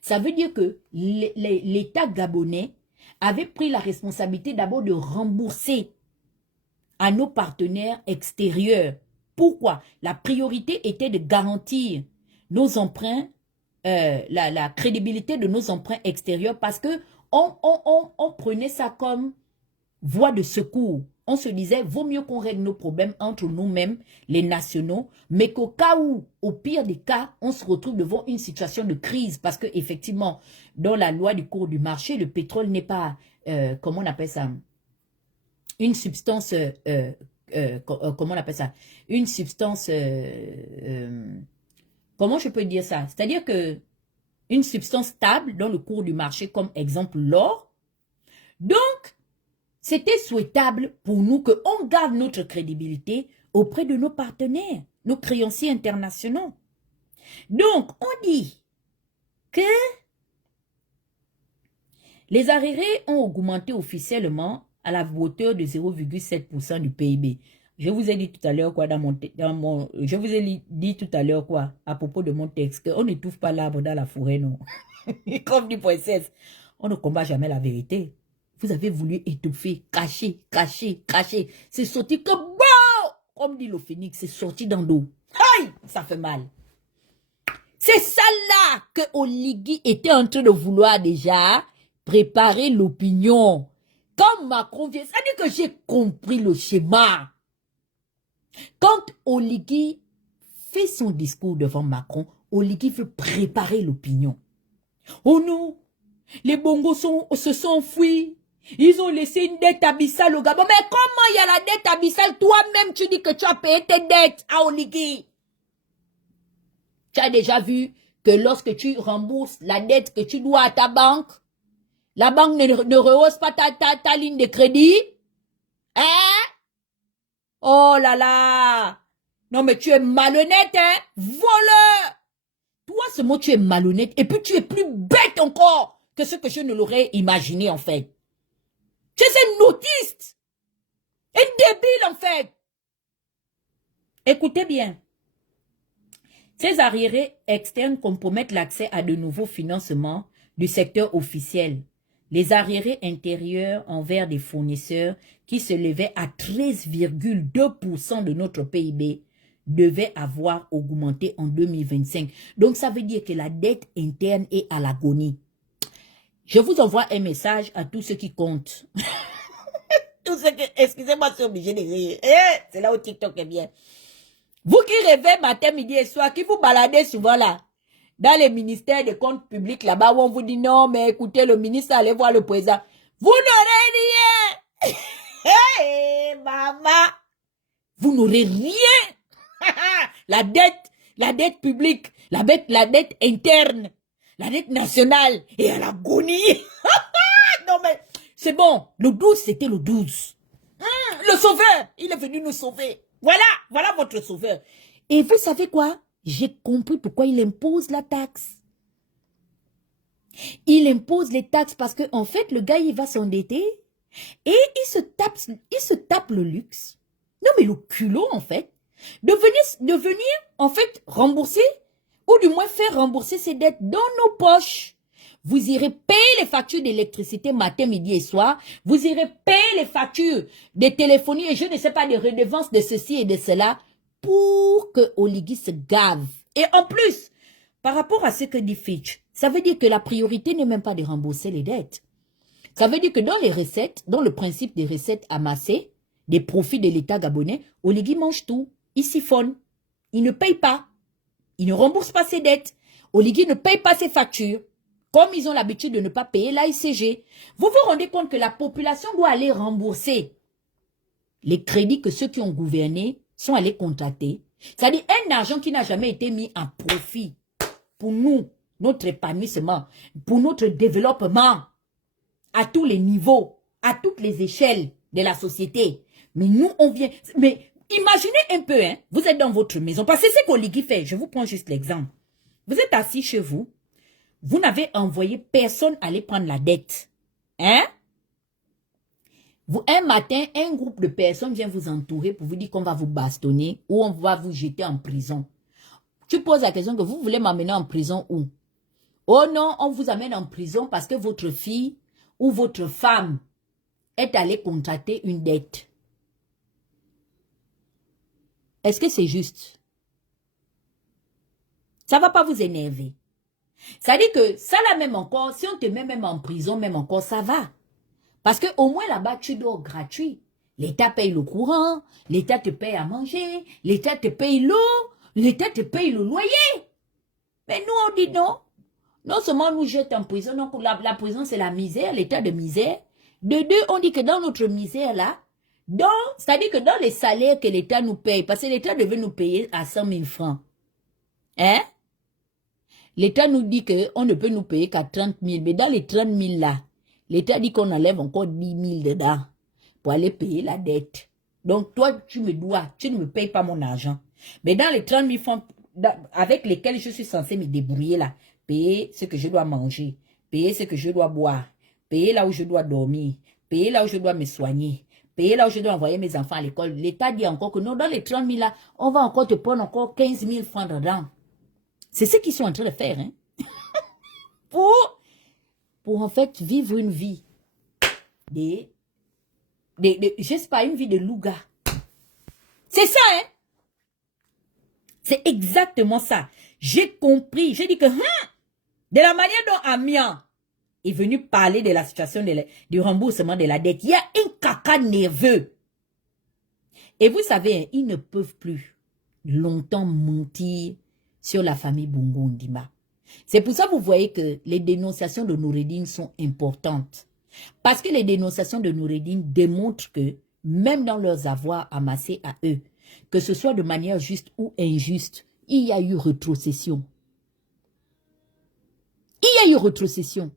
Ça veut dire que l'État gabonais avait pris la responsabilité d'abord de rembourser à nos partenaires extérieurs. Pourquoi? La priorité était de garantir nos emprunts, la crédibilité de nos emprunts extérieurs, parce que on prenait ça comme voie de secours. On se disait, vaut mieux qu'on règle nos problèmes entre nous-mêmes, les nationaux, mais qu'au cas où, au pire des cas, on se retrouve devant une situation de crise, parce que effectivement, dans la loi du cours du marché, le pétrole n'est pas, comment on appelle ça, une substance, comment on appelle ça, une substance, comment je peux dire ça? C'est-à-dire que une substance stable dans le cours du marché, comme exemple l'or. Donc, c'était souhaitable pour nous qu'on garde notre crédibilité auprès de nos partenaires, nos créanciers internationaux. Donc, on dit que les arriérés ont augmenté officiellement à la hauteur de 0,7% du PIB. Je vous ai dit tout à l'heure quoi je vous ai dit tout à l'heure quoi à propos de mon texte, qu'on n'étouffe pas l'arbre dans la forêt, non. Comme dit Princesse, on ne combat jamais la vérité. Vous avez voulu étouffer, cacher, cacher, cacher. C'est sorti que bon, comme dit le phénix, c'est sorti dans l'eau. Aïe, ça fait mal. C'est ça là que Oligui était en train de vouloir déjà préparer l'opinion. Quand Macron vient, ça dit que j'ai compris le schéma. Quand Oligui fait son discours devant Macron, Oligui veut préparer l'opinion. Oh non, les Bongos se sont enfuis. Ils ont laissé une dette abyssale au Gabon. Mais comment il y a la dette abyssale? Toi-même, tu dis que tu as payé tes dettes à Oligui. Tu as déjà vu que lorsque tu rembourses la dette que tu dois à ta banque, la banque ne rehausse pas ta ligne de crédit? Hein? Oh là là. Non, mais tu es malhonnête, hein. Voleur. Toi, ce mot, tu es malhonnête. Et puis, tu es plus bête encore que ce que je ne l'aurais imaginé, en fait. Tu es un autiste. Un débile, en fait. Écoutez bien. Ces arriérés externes compromettent l'accès à de nouveaux financements du secteur officiel. Les arriérés intérieurs envers des fournisseurs qui se levaient à 13,2% de notre PIB devaient avoir augmenté en 2025. Donc, ça veut dire que la dette interne est à l'agonie. Je vous envoie un message à tous ceux qui comptent. Tous ceux qui... Excusez-moi, je suis obligé de rire. C'est là où TikTok est bien. Vous qui rêvez matin, midi et soir, qui vous baladez souvent là, dans les ministères des comptes publics là-bas, où on vous dit non, mais écoutez, le ministre, allez voir le président. Vous n'aurez rien. Hey, maman. Vous n'aurez rien. La dette publique, la dette interne, la dette nationale est à l'agonie. Non mais, c'est bon. Le 12, c'était le 12. Le sauveur, il est venu nous sauver. Voilà votre sauveur. Et vous savez quoi? J'ai compris pourquoi il impose la taxe. Il impose les taxes parce qu'en fait, le gars, il va s'endetter et il se tape le luxe. Non, mais le culot, en fait, de venir, en fait, rembourser ou du moins faire rembourser ses dettes dans nos poches. Vous irez payer les factures d'électricité matin, midi et soir. Vous irez payer les factures de téléphonie et je ne sais pas, des redevances de ceci et de cela pour que Oligui se gave. Et en plus, par rapport à ce que dit Fitch, ça veut dire que la priorité n'est même pas de rembourser les dettes. Ça veut dire que dans les recettes, dans le principe des recettes amassées, des profits de l'État gabonais, Oligui mange tout. Il siphonne. Il ne paye pas. Il ne rembourse pas ses dettes. Oligui ne paye pas ses factures. Comme ils ont l'habitude de ne pas payer l'AICG. Vous vous rendez compte que la population doit aller rembourser les crédits que ceux qui ont gouverné sont allés contracter. C'est-à-dire un argent qui n'a jamais été mis en profit pour nous, notre épanouissement, pour notre développement, à tous les niveaux, à toutes les échelles de la société. Mais nous, on vient... Mais imaginez un peu, hein, vous êtes dans votre maison, parce que c'est ce qu'Oligui fait. Je vous prends juste l'exemple. Vous êtes assis chez vous, vous n'avez envoyé personne aller prendre la dette. Hein? Un matin, un groupe de personnes vient vous entourer pour vous dire qu'on va vous bastonner ou on va vous jeter en prison. Tu poses la question que vous voulez m'amener en prison où? Oh non, on vous amène en prison parce que votre fille ou votre femme est allée contracter une dette. Est-ce que c'est juste? Ça ne va pas vous énerver. Ça dit que ça là même encore, si on te met même en prison, même encore, ça va. Parce qu'au moins là-bas, tu dors gratuit. L'État paye le courant, l'État te paye à manger, l'État te paye l'eau, l'État te paye le loyer. Mais nous, on dit non. Non seulement on nous jette en prison, donc la prison c'est la misère, l'état de misère. De deux, on dit que dans notre misère là, c'est-à-dire que dans les salaires que l'État nous paye, parce que l'État devait nous payer à 100 000 francs. Hein? L'État nous dit qu'on ne peut nous payer qu'à 30 000. Mais dans les 30 000 là, l'État dit qu'on enlève encore 10 000 dedans pour aller payer la dette. Donc toi, tu me dois, tu ne me payes pas mon argent. Mais dans les 30 000 francs avec lesquels je suis censé me débrouiller là, payer ce que je dois manger, payer ce que je dois boire, payer là où je dois dormir, payer là où je dois me soigner, payer là où je dois envoyer mes enfants à l'école. L'État dit encore que non, dans les 30 000 là, on va encore te prendre encore 15 000 francs dedans. C'est ce qu'ils sont en train de faire, hein. Pour en fait vivre une vie je sais pas, une vie de louga. C'est ça, hein. C'est exactement ça. J'ai compris. J'ai dit que, de la manière dont Amiens est venu parler de la situation du remboursement de la dette, il y a un caca nerveux. Et vous savez, ils ne peuvent plus longtemps mentir sur la famille Bongo Ondimba. C'est pour ça que vous voyez que les dénonciations de Noureddine sont importantes. Parce que les dénonciations de Noureddine démontrent que, même dans leurs avoirs amassés à eux, que ce soit de manière juste ou injuste, il y a eu rétrocession. Il y a eu rétrocession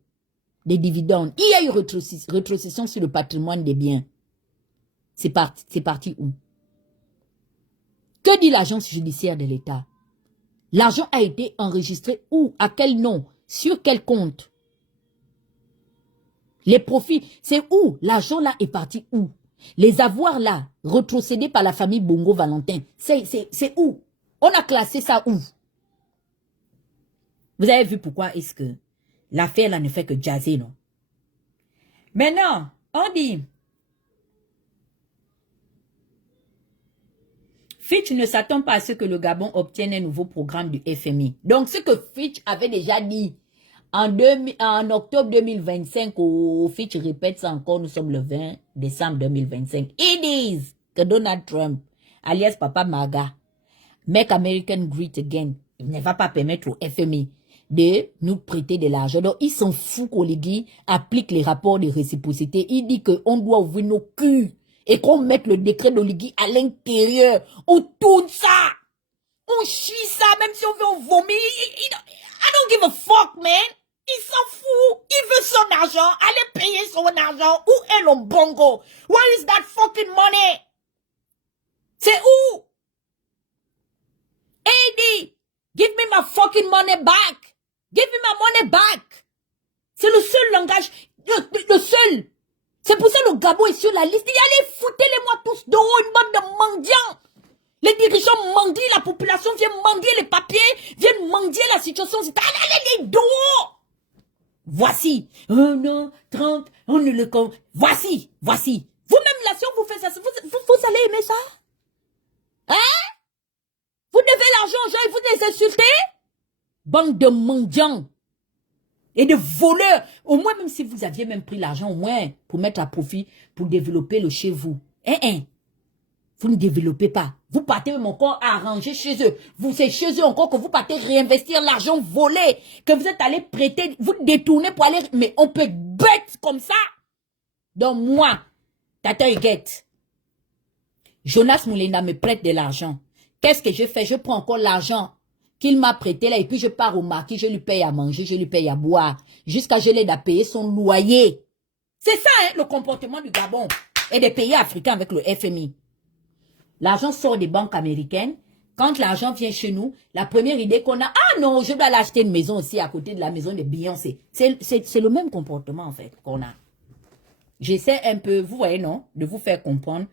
des dividendes. Il y a eu rétrocession sur le patrimoine des biens. C'est parti où? Que dit l'agence judiciaire de l'État? L'argent a été enregistré où? À quel nom? Sur quel compte? Les profits, c'est où? L'argent là est parti où? Les avoirs là, retrocédés par la famille Bongo Valentin, c'est où? On a classé ça où? Vous avez vu pourquoi est-ce que l'affaire là ne fait que jazzer, non? Maintenant, on dit, Fitch ne s'attend pas à ce que le Gabon obtienne un nouveau programme du FMI. Donc, ce que Fitch avait déjà dit en octobre 2025, Fitch répète ça encore, nous sommes le 20 décembre 2025. Ils disent que Donald Trump, alias Papa Maga, Make American Great Again, ne va pas permettre au FMI de nous prêter de l'argent. Donc, ils s'en foutent qu'Oligui applique les rapports de réciprocité. Il dit qu'on doit ouvrir nos culs et qu'on mette le décret d'Oligui à l'intérieur. On tourne ça. On chie ça, même si on veut en vomir. I don't give a fuck, man. Il s'en fout. Il veut son argent. Allez payer son argent. Où est le bongo? Where is that fucking money? C'est où? AD, give me my fucking money back. Give me my money back. C'est le seul langage, le seul. C'est pour ça que le Gabon est sur la liste. Et allez, foutez-les-moi tous dehors, une bande de mendiants. Les dirigeants mendient, la population vient mendier les papiers, viennent mendier la situation. Allez, les dehors. Voici, 1 an, 30, on ne le compte. Voici. Vous-même, là, si on vous fait ça, vous allez aimer ça? Hein? Vous devez l'argent aux gens et vous les insultez? Bande de mendiants et de voleurs. Au moins, même si vous aviez même pris l'argent, au moins, pour mettre à profit, pour développer le chez vous. Vous ne développez pas. Vous partez même encore à arranger chez eux. C'est chez eux encore que vous partez réinvestir l'argent volé, que vous êtes allé prêter, vous détournez pour aller... Mais on peut être bête comme ça. Donc moi, Tata Huguette, Jonas Moulina me prête de l'argent. Qu'est-ce que je fais? Je prends encore l'argent qu'il m'a prêté là et puis je pars au marquis, je lui paye à manger, je lui paye à boire, jusqu'à je l'aide à payer son loyer. C'est ça, hein, le comportement du Gabon et des pays africains avec le FMI. L'argent sort des banques américaines. Quand l'argent vient chez nous, la première idée qu'on a, ah non, je dois l'acheter une maison aussi à côté de la maison de Beyoncé. C'est le même comportement en fait qu'on a. J'essaie un peu, vous voyez non, de vous faire comprendre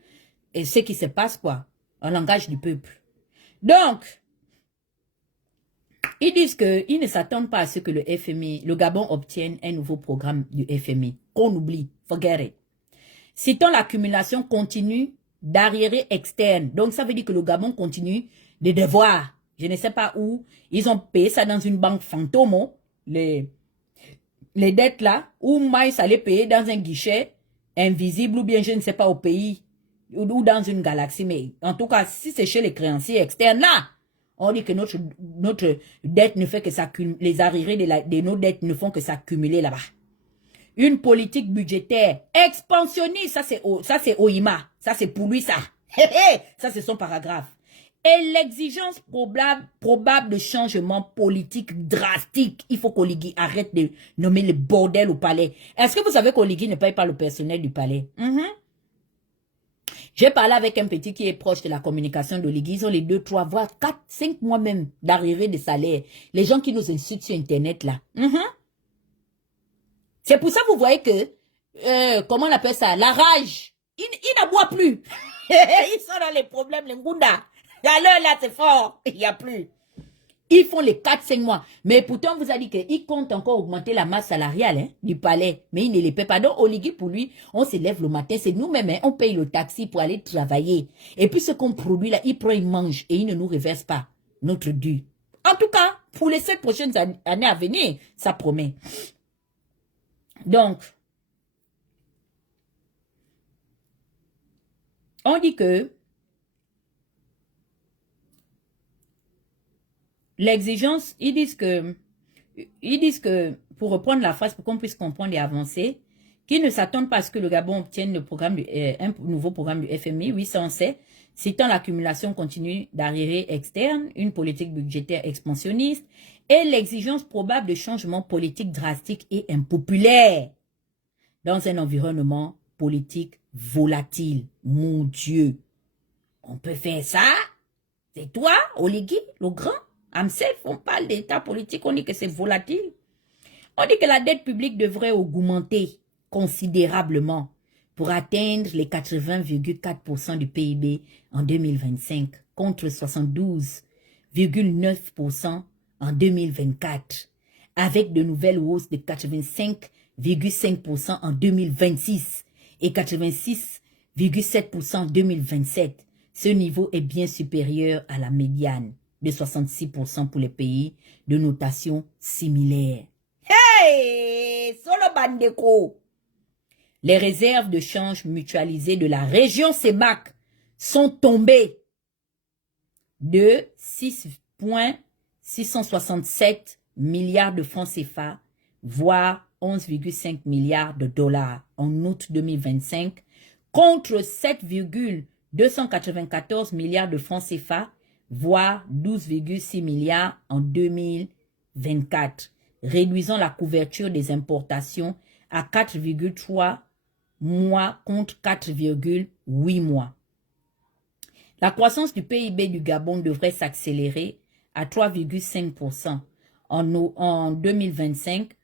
ce qui se passe quoi, en langage du peuple. Donc, ils disent qu'ils ne s'attendent pas à ce que le FMI, le Gabon obtienne un nouveau programme du FMI. Qu'on oublie, forget it. Citant l'accumulation continue d'arriérés externes. Donc, ça veut dire que le Gabon continue de devoir. Je ne sais pas où. Ils ont payé ça dans une banque fantôme, les dettes là, ou Maïs allait payer dans un guichet invisible, ou bien je ne sais pas au pays, ou dans une galaxie. Mais en tout cas, si c'est chez les créanciers externes là, on dit que notre dette ne fait que s'accumuler, les arriérés de nos dettes ne font que s'accumuler là-bas. Une politique budgétaire expansionniste, ça c'est OIMA, ça c'est pour lui ça. Ça c'est son paragraphe. Et l'exigence probable de changement politique drastique. Il faut qu'Oligui arrête de nommer le bordel au palais. Est-ce que vous savez qu'Oligui ne paye pas le personnel du palais? J'ai parlé avec un petit qui est proche de la communication d'Oligui. Ils ont les 2, 3, voire 4, 5 mois même d'arrivée de salaire. Les gens qui nous insultent sur Internet là. C'est pour ça que vous voyez que, comment on appelle ça, la rage, il n'aboie plus. Ils sont dans les problèmes, les Ngunda. À l'heure là, c'est fort, il n'y a plus. Ils font les 4-5 mois. Mais pourtant, on vous a dit qu'ils comptent encore augmenter la masse salariale hein, du palais. Mais ils ne les paient pas. Donc, Oligui, pour lui, on se lève le matin, c'est nous-mêmes, hein, on paye le taxi pour aller travailler. Et puis, ce qu'on produit là, il prend, il mange et il ne nous reverse pas notre dû. En tout cas, pour les 7 prochaines années à venir, ça promet. Donc, on dit que l'exigence, ils disent que, pour reprendre la phrase, pour qu'on puisse comprendre et avancer, qu'ils ne s'attendent pas à ce que le Gabon obtienne un nouveau programme du FMI, oui, ça on sait, citant l'accumulation continue d'arriérés externes, une politique budgétaire expansionniste, et l'exigence probable de changements politiques drastiques et impopulaires dans un environnement politique volatile. Mon Dieu, on peut faire ça? C'est toi, Oligui, le grand. Amsef, on parle d'état politique, on dit que c'est volatile. On dit que la dette publique devrait augmenter considérablement pour atteindre les 80,4% du PIB en 2025 contre 72,9% en 2024 avec de nouvelles hausses de 85,5% en 2026 et 86,7% en 2027. Ce niveau est bien supérieur à la médiane de 66% pour les pays de notation similaire. Hey! Solo Bandeko! Les réserves de change mutualisées de la région CEMAC sont tombées de 6,667 milliards de francs CFA, voire 11,5 milliards de dollars en août 2025, contre 7,294 milliards de francs CFA, voire 12,6 milliards en 2024, réduisant la couverture des importations à 4,3 mois contre 4,8 mois. La croissance du PIB du Gabon devrait s'accélérer à 3,5% en 2025,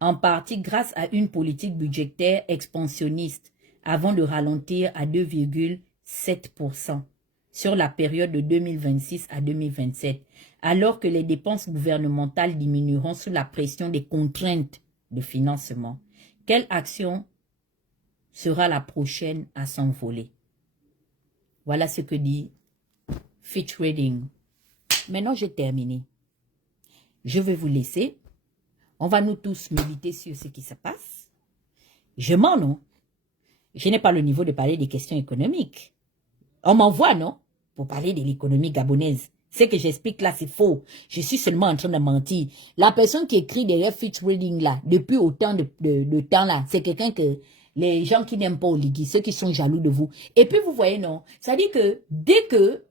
en partie grâce à une politique budgétaire expansionniste, avant de ralentir à 2,7% sur la période de 2026 à 2027, alors que les dépenses gouvernementales diminueront sous la pression des contraintes de financement. Quelle action sera la prochaine à s'envoler? Voilà ce que dit Fitch Ratings. Maintenant, j'ai terminé. Je vais vous laisser. On va nous tous méditer sur ce qui se passe. Je mens, non? Je n'ai pas le niveau de parler des questions économiques. On m'envoie, non? Pour parler de l'économie gabonaise. Ce que j'explique là, c'est faux. Je suis seulement en train de mentir. La personne qui écrit derrière Fitch Ratings là, depuis autant de temps là, c'est quelqu'un que les gens qui n'aiment pas Oligui, ceux qui sont jaloux de vous. Et puis vous voyez, non? Ça dit que dès que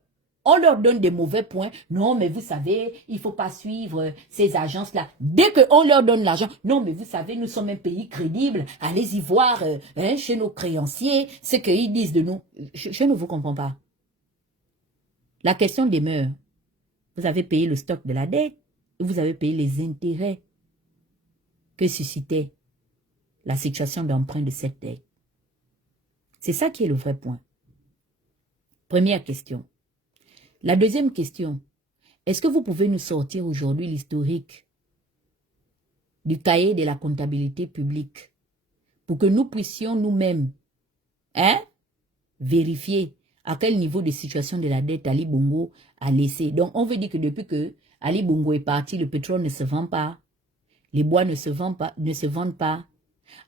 on leur donne des mauvais points. Non, mais vous savez, il ne faut pas suivre ces agences-là. Dès qu'on leur donne l'argent, non, mais vous savez, nous sommes un pays crédible. Allez-y voir chez nos créanciers ce qu'ils disent de nous. Je ne vous comprends pas. La question demeure. Vous avez payé le stock de la dette et vous avez payé les intérêts que suscitait la situation d'emprunt de cette dette. C'est ça qui est le vrai point. Première question. La deuxième question, est-ce que vous pouvez nous sortir aujourd'hui l'historique du cahier de la comptabilité publique pour que nous puissions nous-mêmes vérifier à quel niveau de situation de la dette Ali Bongo a laissé. Donc, on veut dire que depuis que Ali Bongo est parti, le pétrole ne se vend pas, les bois ne se vendent pas,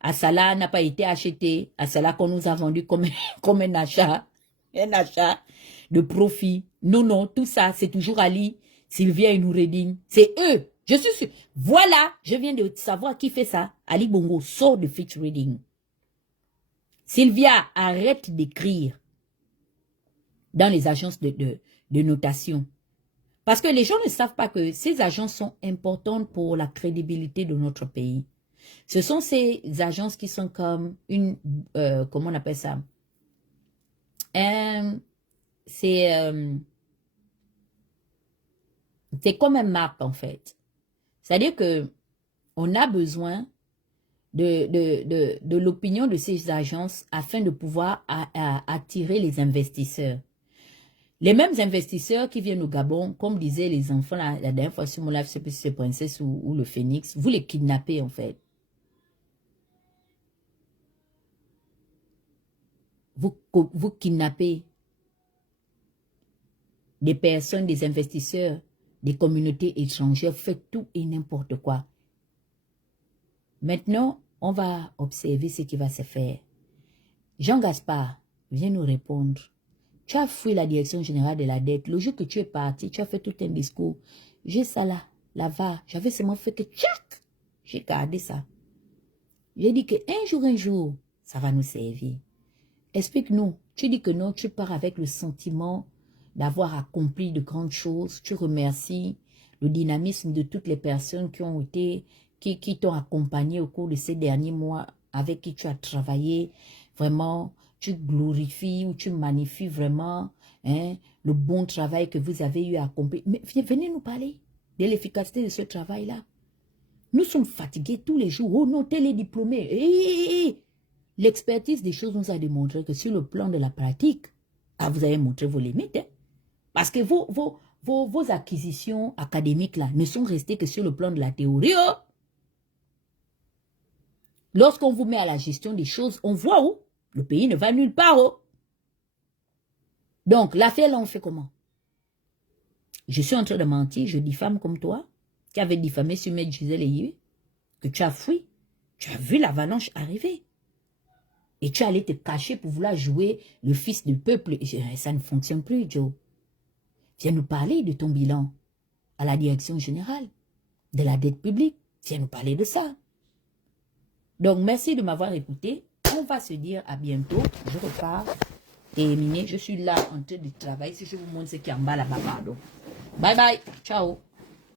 Assala n'a pas été acheté, Assala qu'on nous a vendu comme un achat de profit. Non, tout ça, c'est toujours Ali, Sylvia et Noureddin. C'est eux. Je suis sûr. Voilà, je viens de savoir qui fait ça. Ali Bongo sort de Fitch Ratings. Sylvia, arrête d'écrire dans les agences de notation. Parce que les gens ne savent pas que ces agences sont importantes pour la crédibilité de notre pays. Ce sont ces agences qui sont comme une... comment on appelle ça? C'est comme un map, en fait. C'est-à-dire que on a besoin de l'opinion de ces agences afin de pouvoir attirer les investisseurs. Les mêmes investisseurs qui viennent au Gabon, comme disaient les enfants la dernière fois sur mon live, c'est plus Princesse ou le Phénix, vous les kidnappez, en fait. Vous kidnappez des personnes, des investisseurs, des communautés étrangères, faites tout et n'importe quoi. Maintenant, on va observer ce qui va se faire. Jean Gaspard, viens nous répondre. Tu as fui la direction générale de la dette. Le jour que tu es parti, tu as fait tout un discours. J'ai ça là-bas. J'avais seulement fait que tchac. J'ai gardé ça. J'ai dit qu'un jour, ça va nous servir. Explique-nous. Tu dis que non, tu pars avec le sentiment d'avoir accompli de grandes choses. Tu remercies le dynamisme de toutes les personnes qui ont été, qui t'ont accompagné au cours de ces derniers mois, avec qui tu as travaillé. Vraiment, tu glorifies ou tu magnifies vraiment le bon travail que vous avez eu à accomplir. Mais venez nous parler de l'efficacité de ce travail-là. Nous sommes fatigués tous les jours. Oh non, tel est diplômé. L'expertise des choses nous a démontré que sur le plan de la pratique, vous avez montré vos limites. Hein? Parce que vos acquisitions académiques là ne sont restées que sur le plan de la théorie. Oh? Lorsqu'on vous met à la gestion des choses, on voit où le pays ne va nulle part. Oh? Donc, l'affaire là, on fait comment? Je suis en train de mentir, je diffame comme toi, qui avait diffamé sur Maître Gisèle Eyue, que tu as fui. Tu as vu l'avalanche arriver. Et tu es allé te cacher pour vouloir jouer le fils du peuple. Ça ne fonctionne plus, Joe. Viens nous parler de ton bilan à la direction générale, de la dette publique. Viens nous parler de ça. Donc, merci de m'avoir écouté. On va se dire à bientôt. Je repars. Terminé. Je suis là en train de travailler. Si je vous montre ce qui est en bas là-bas, pardon. Bye bye. Ciao.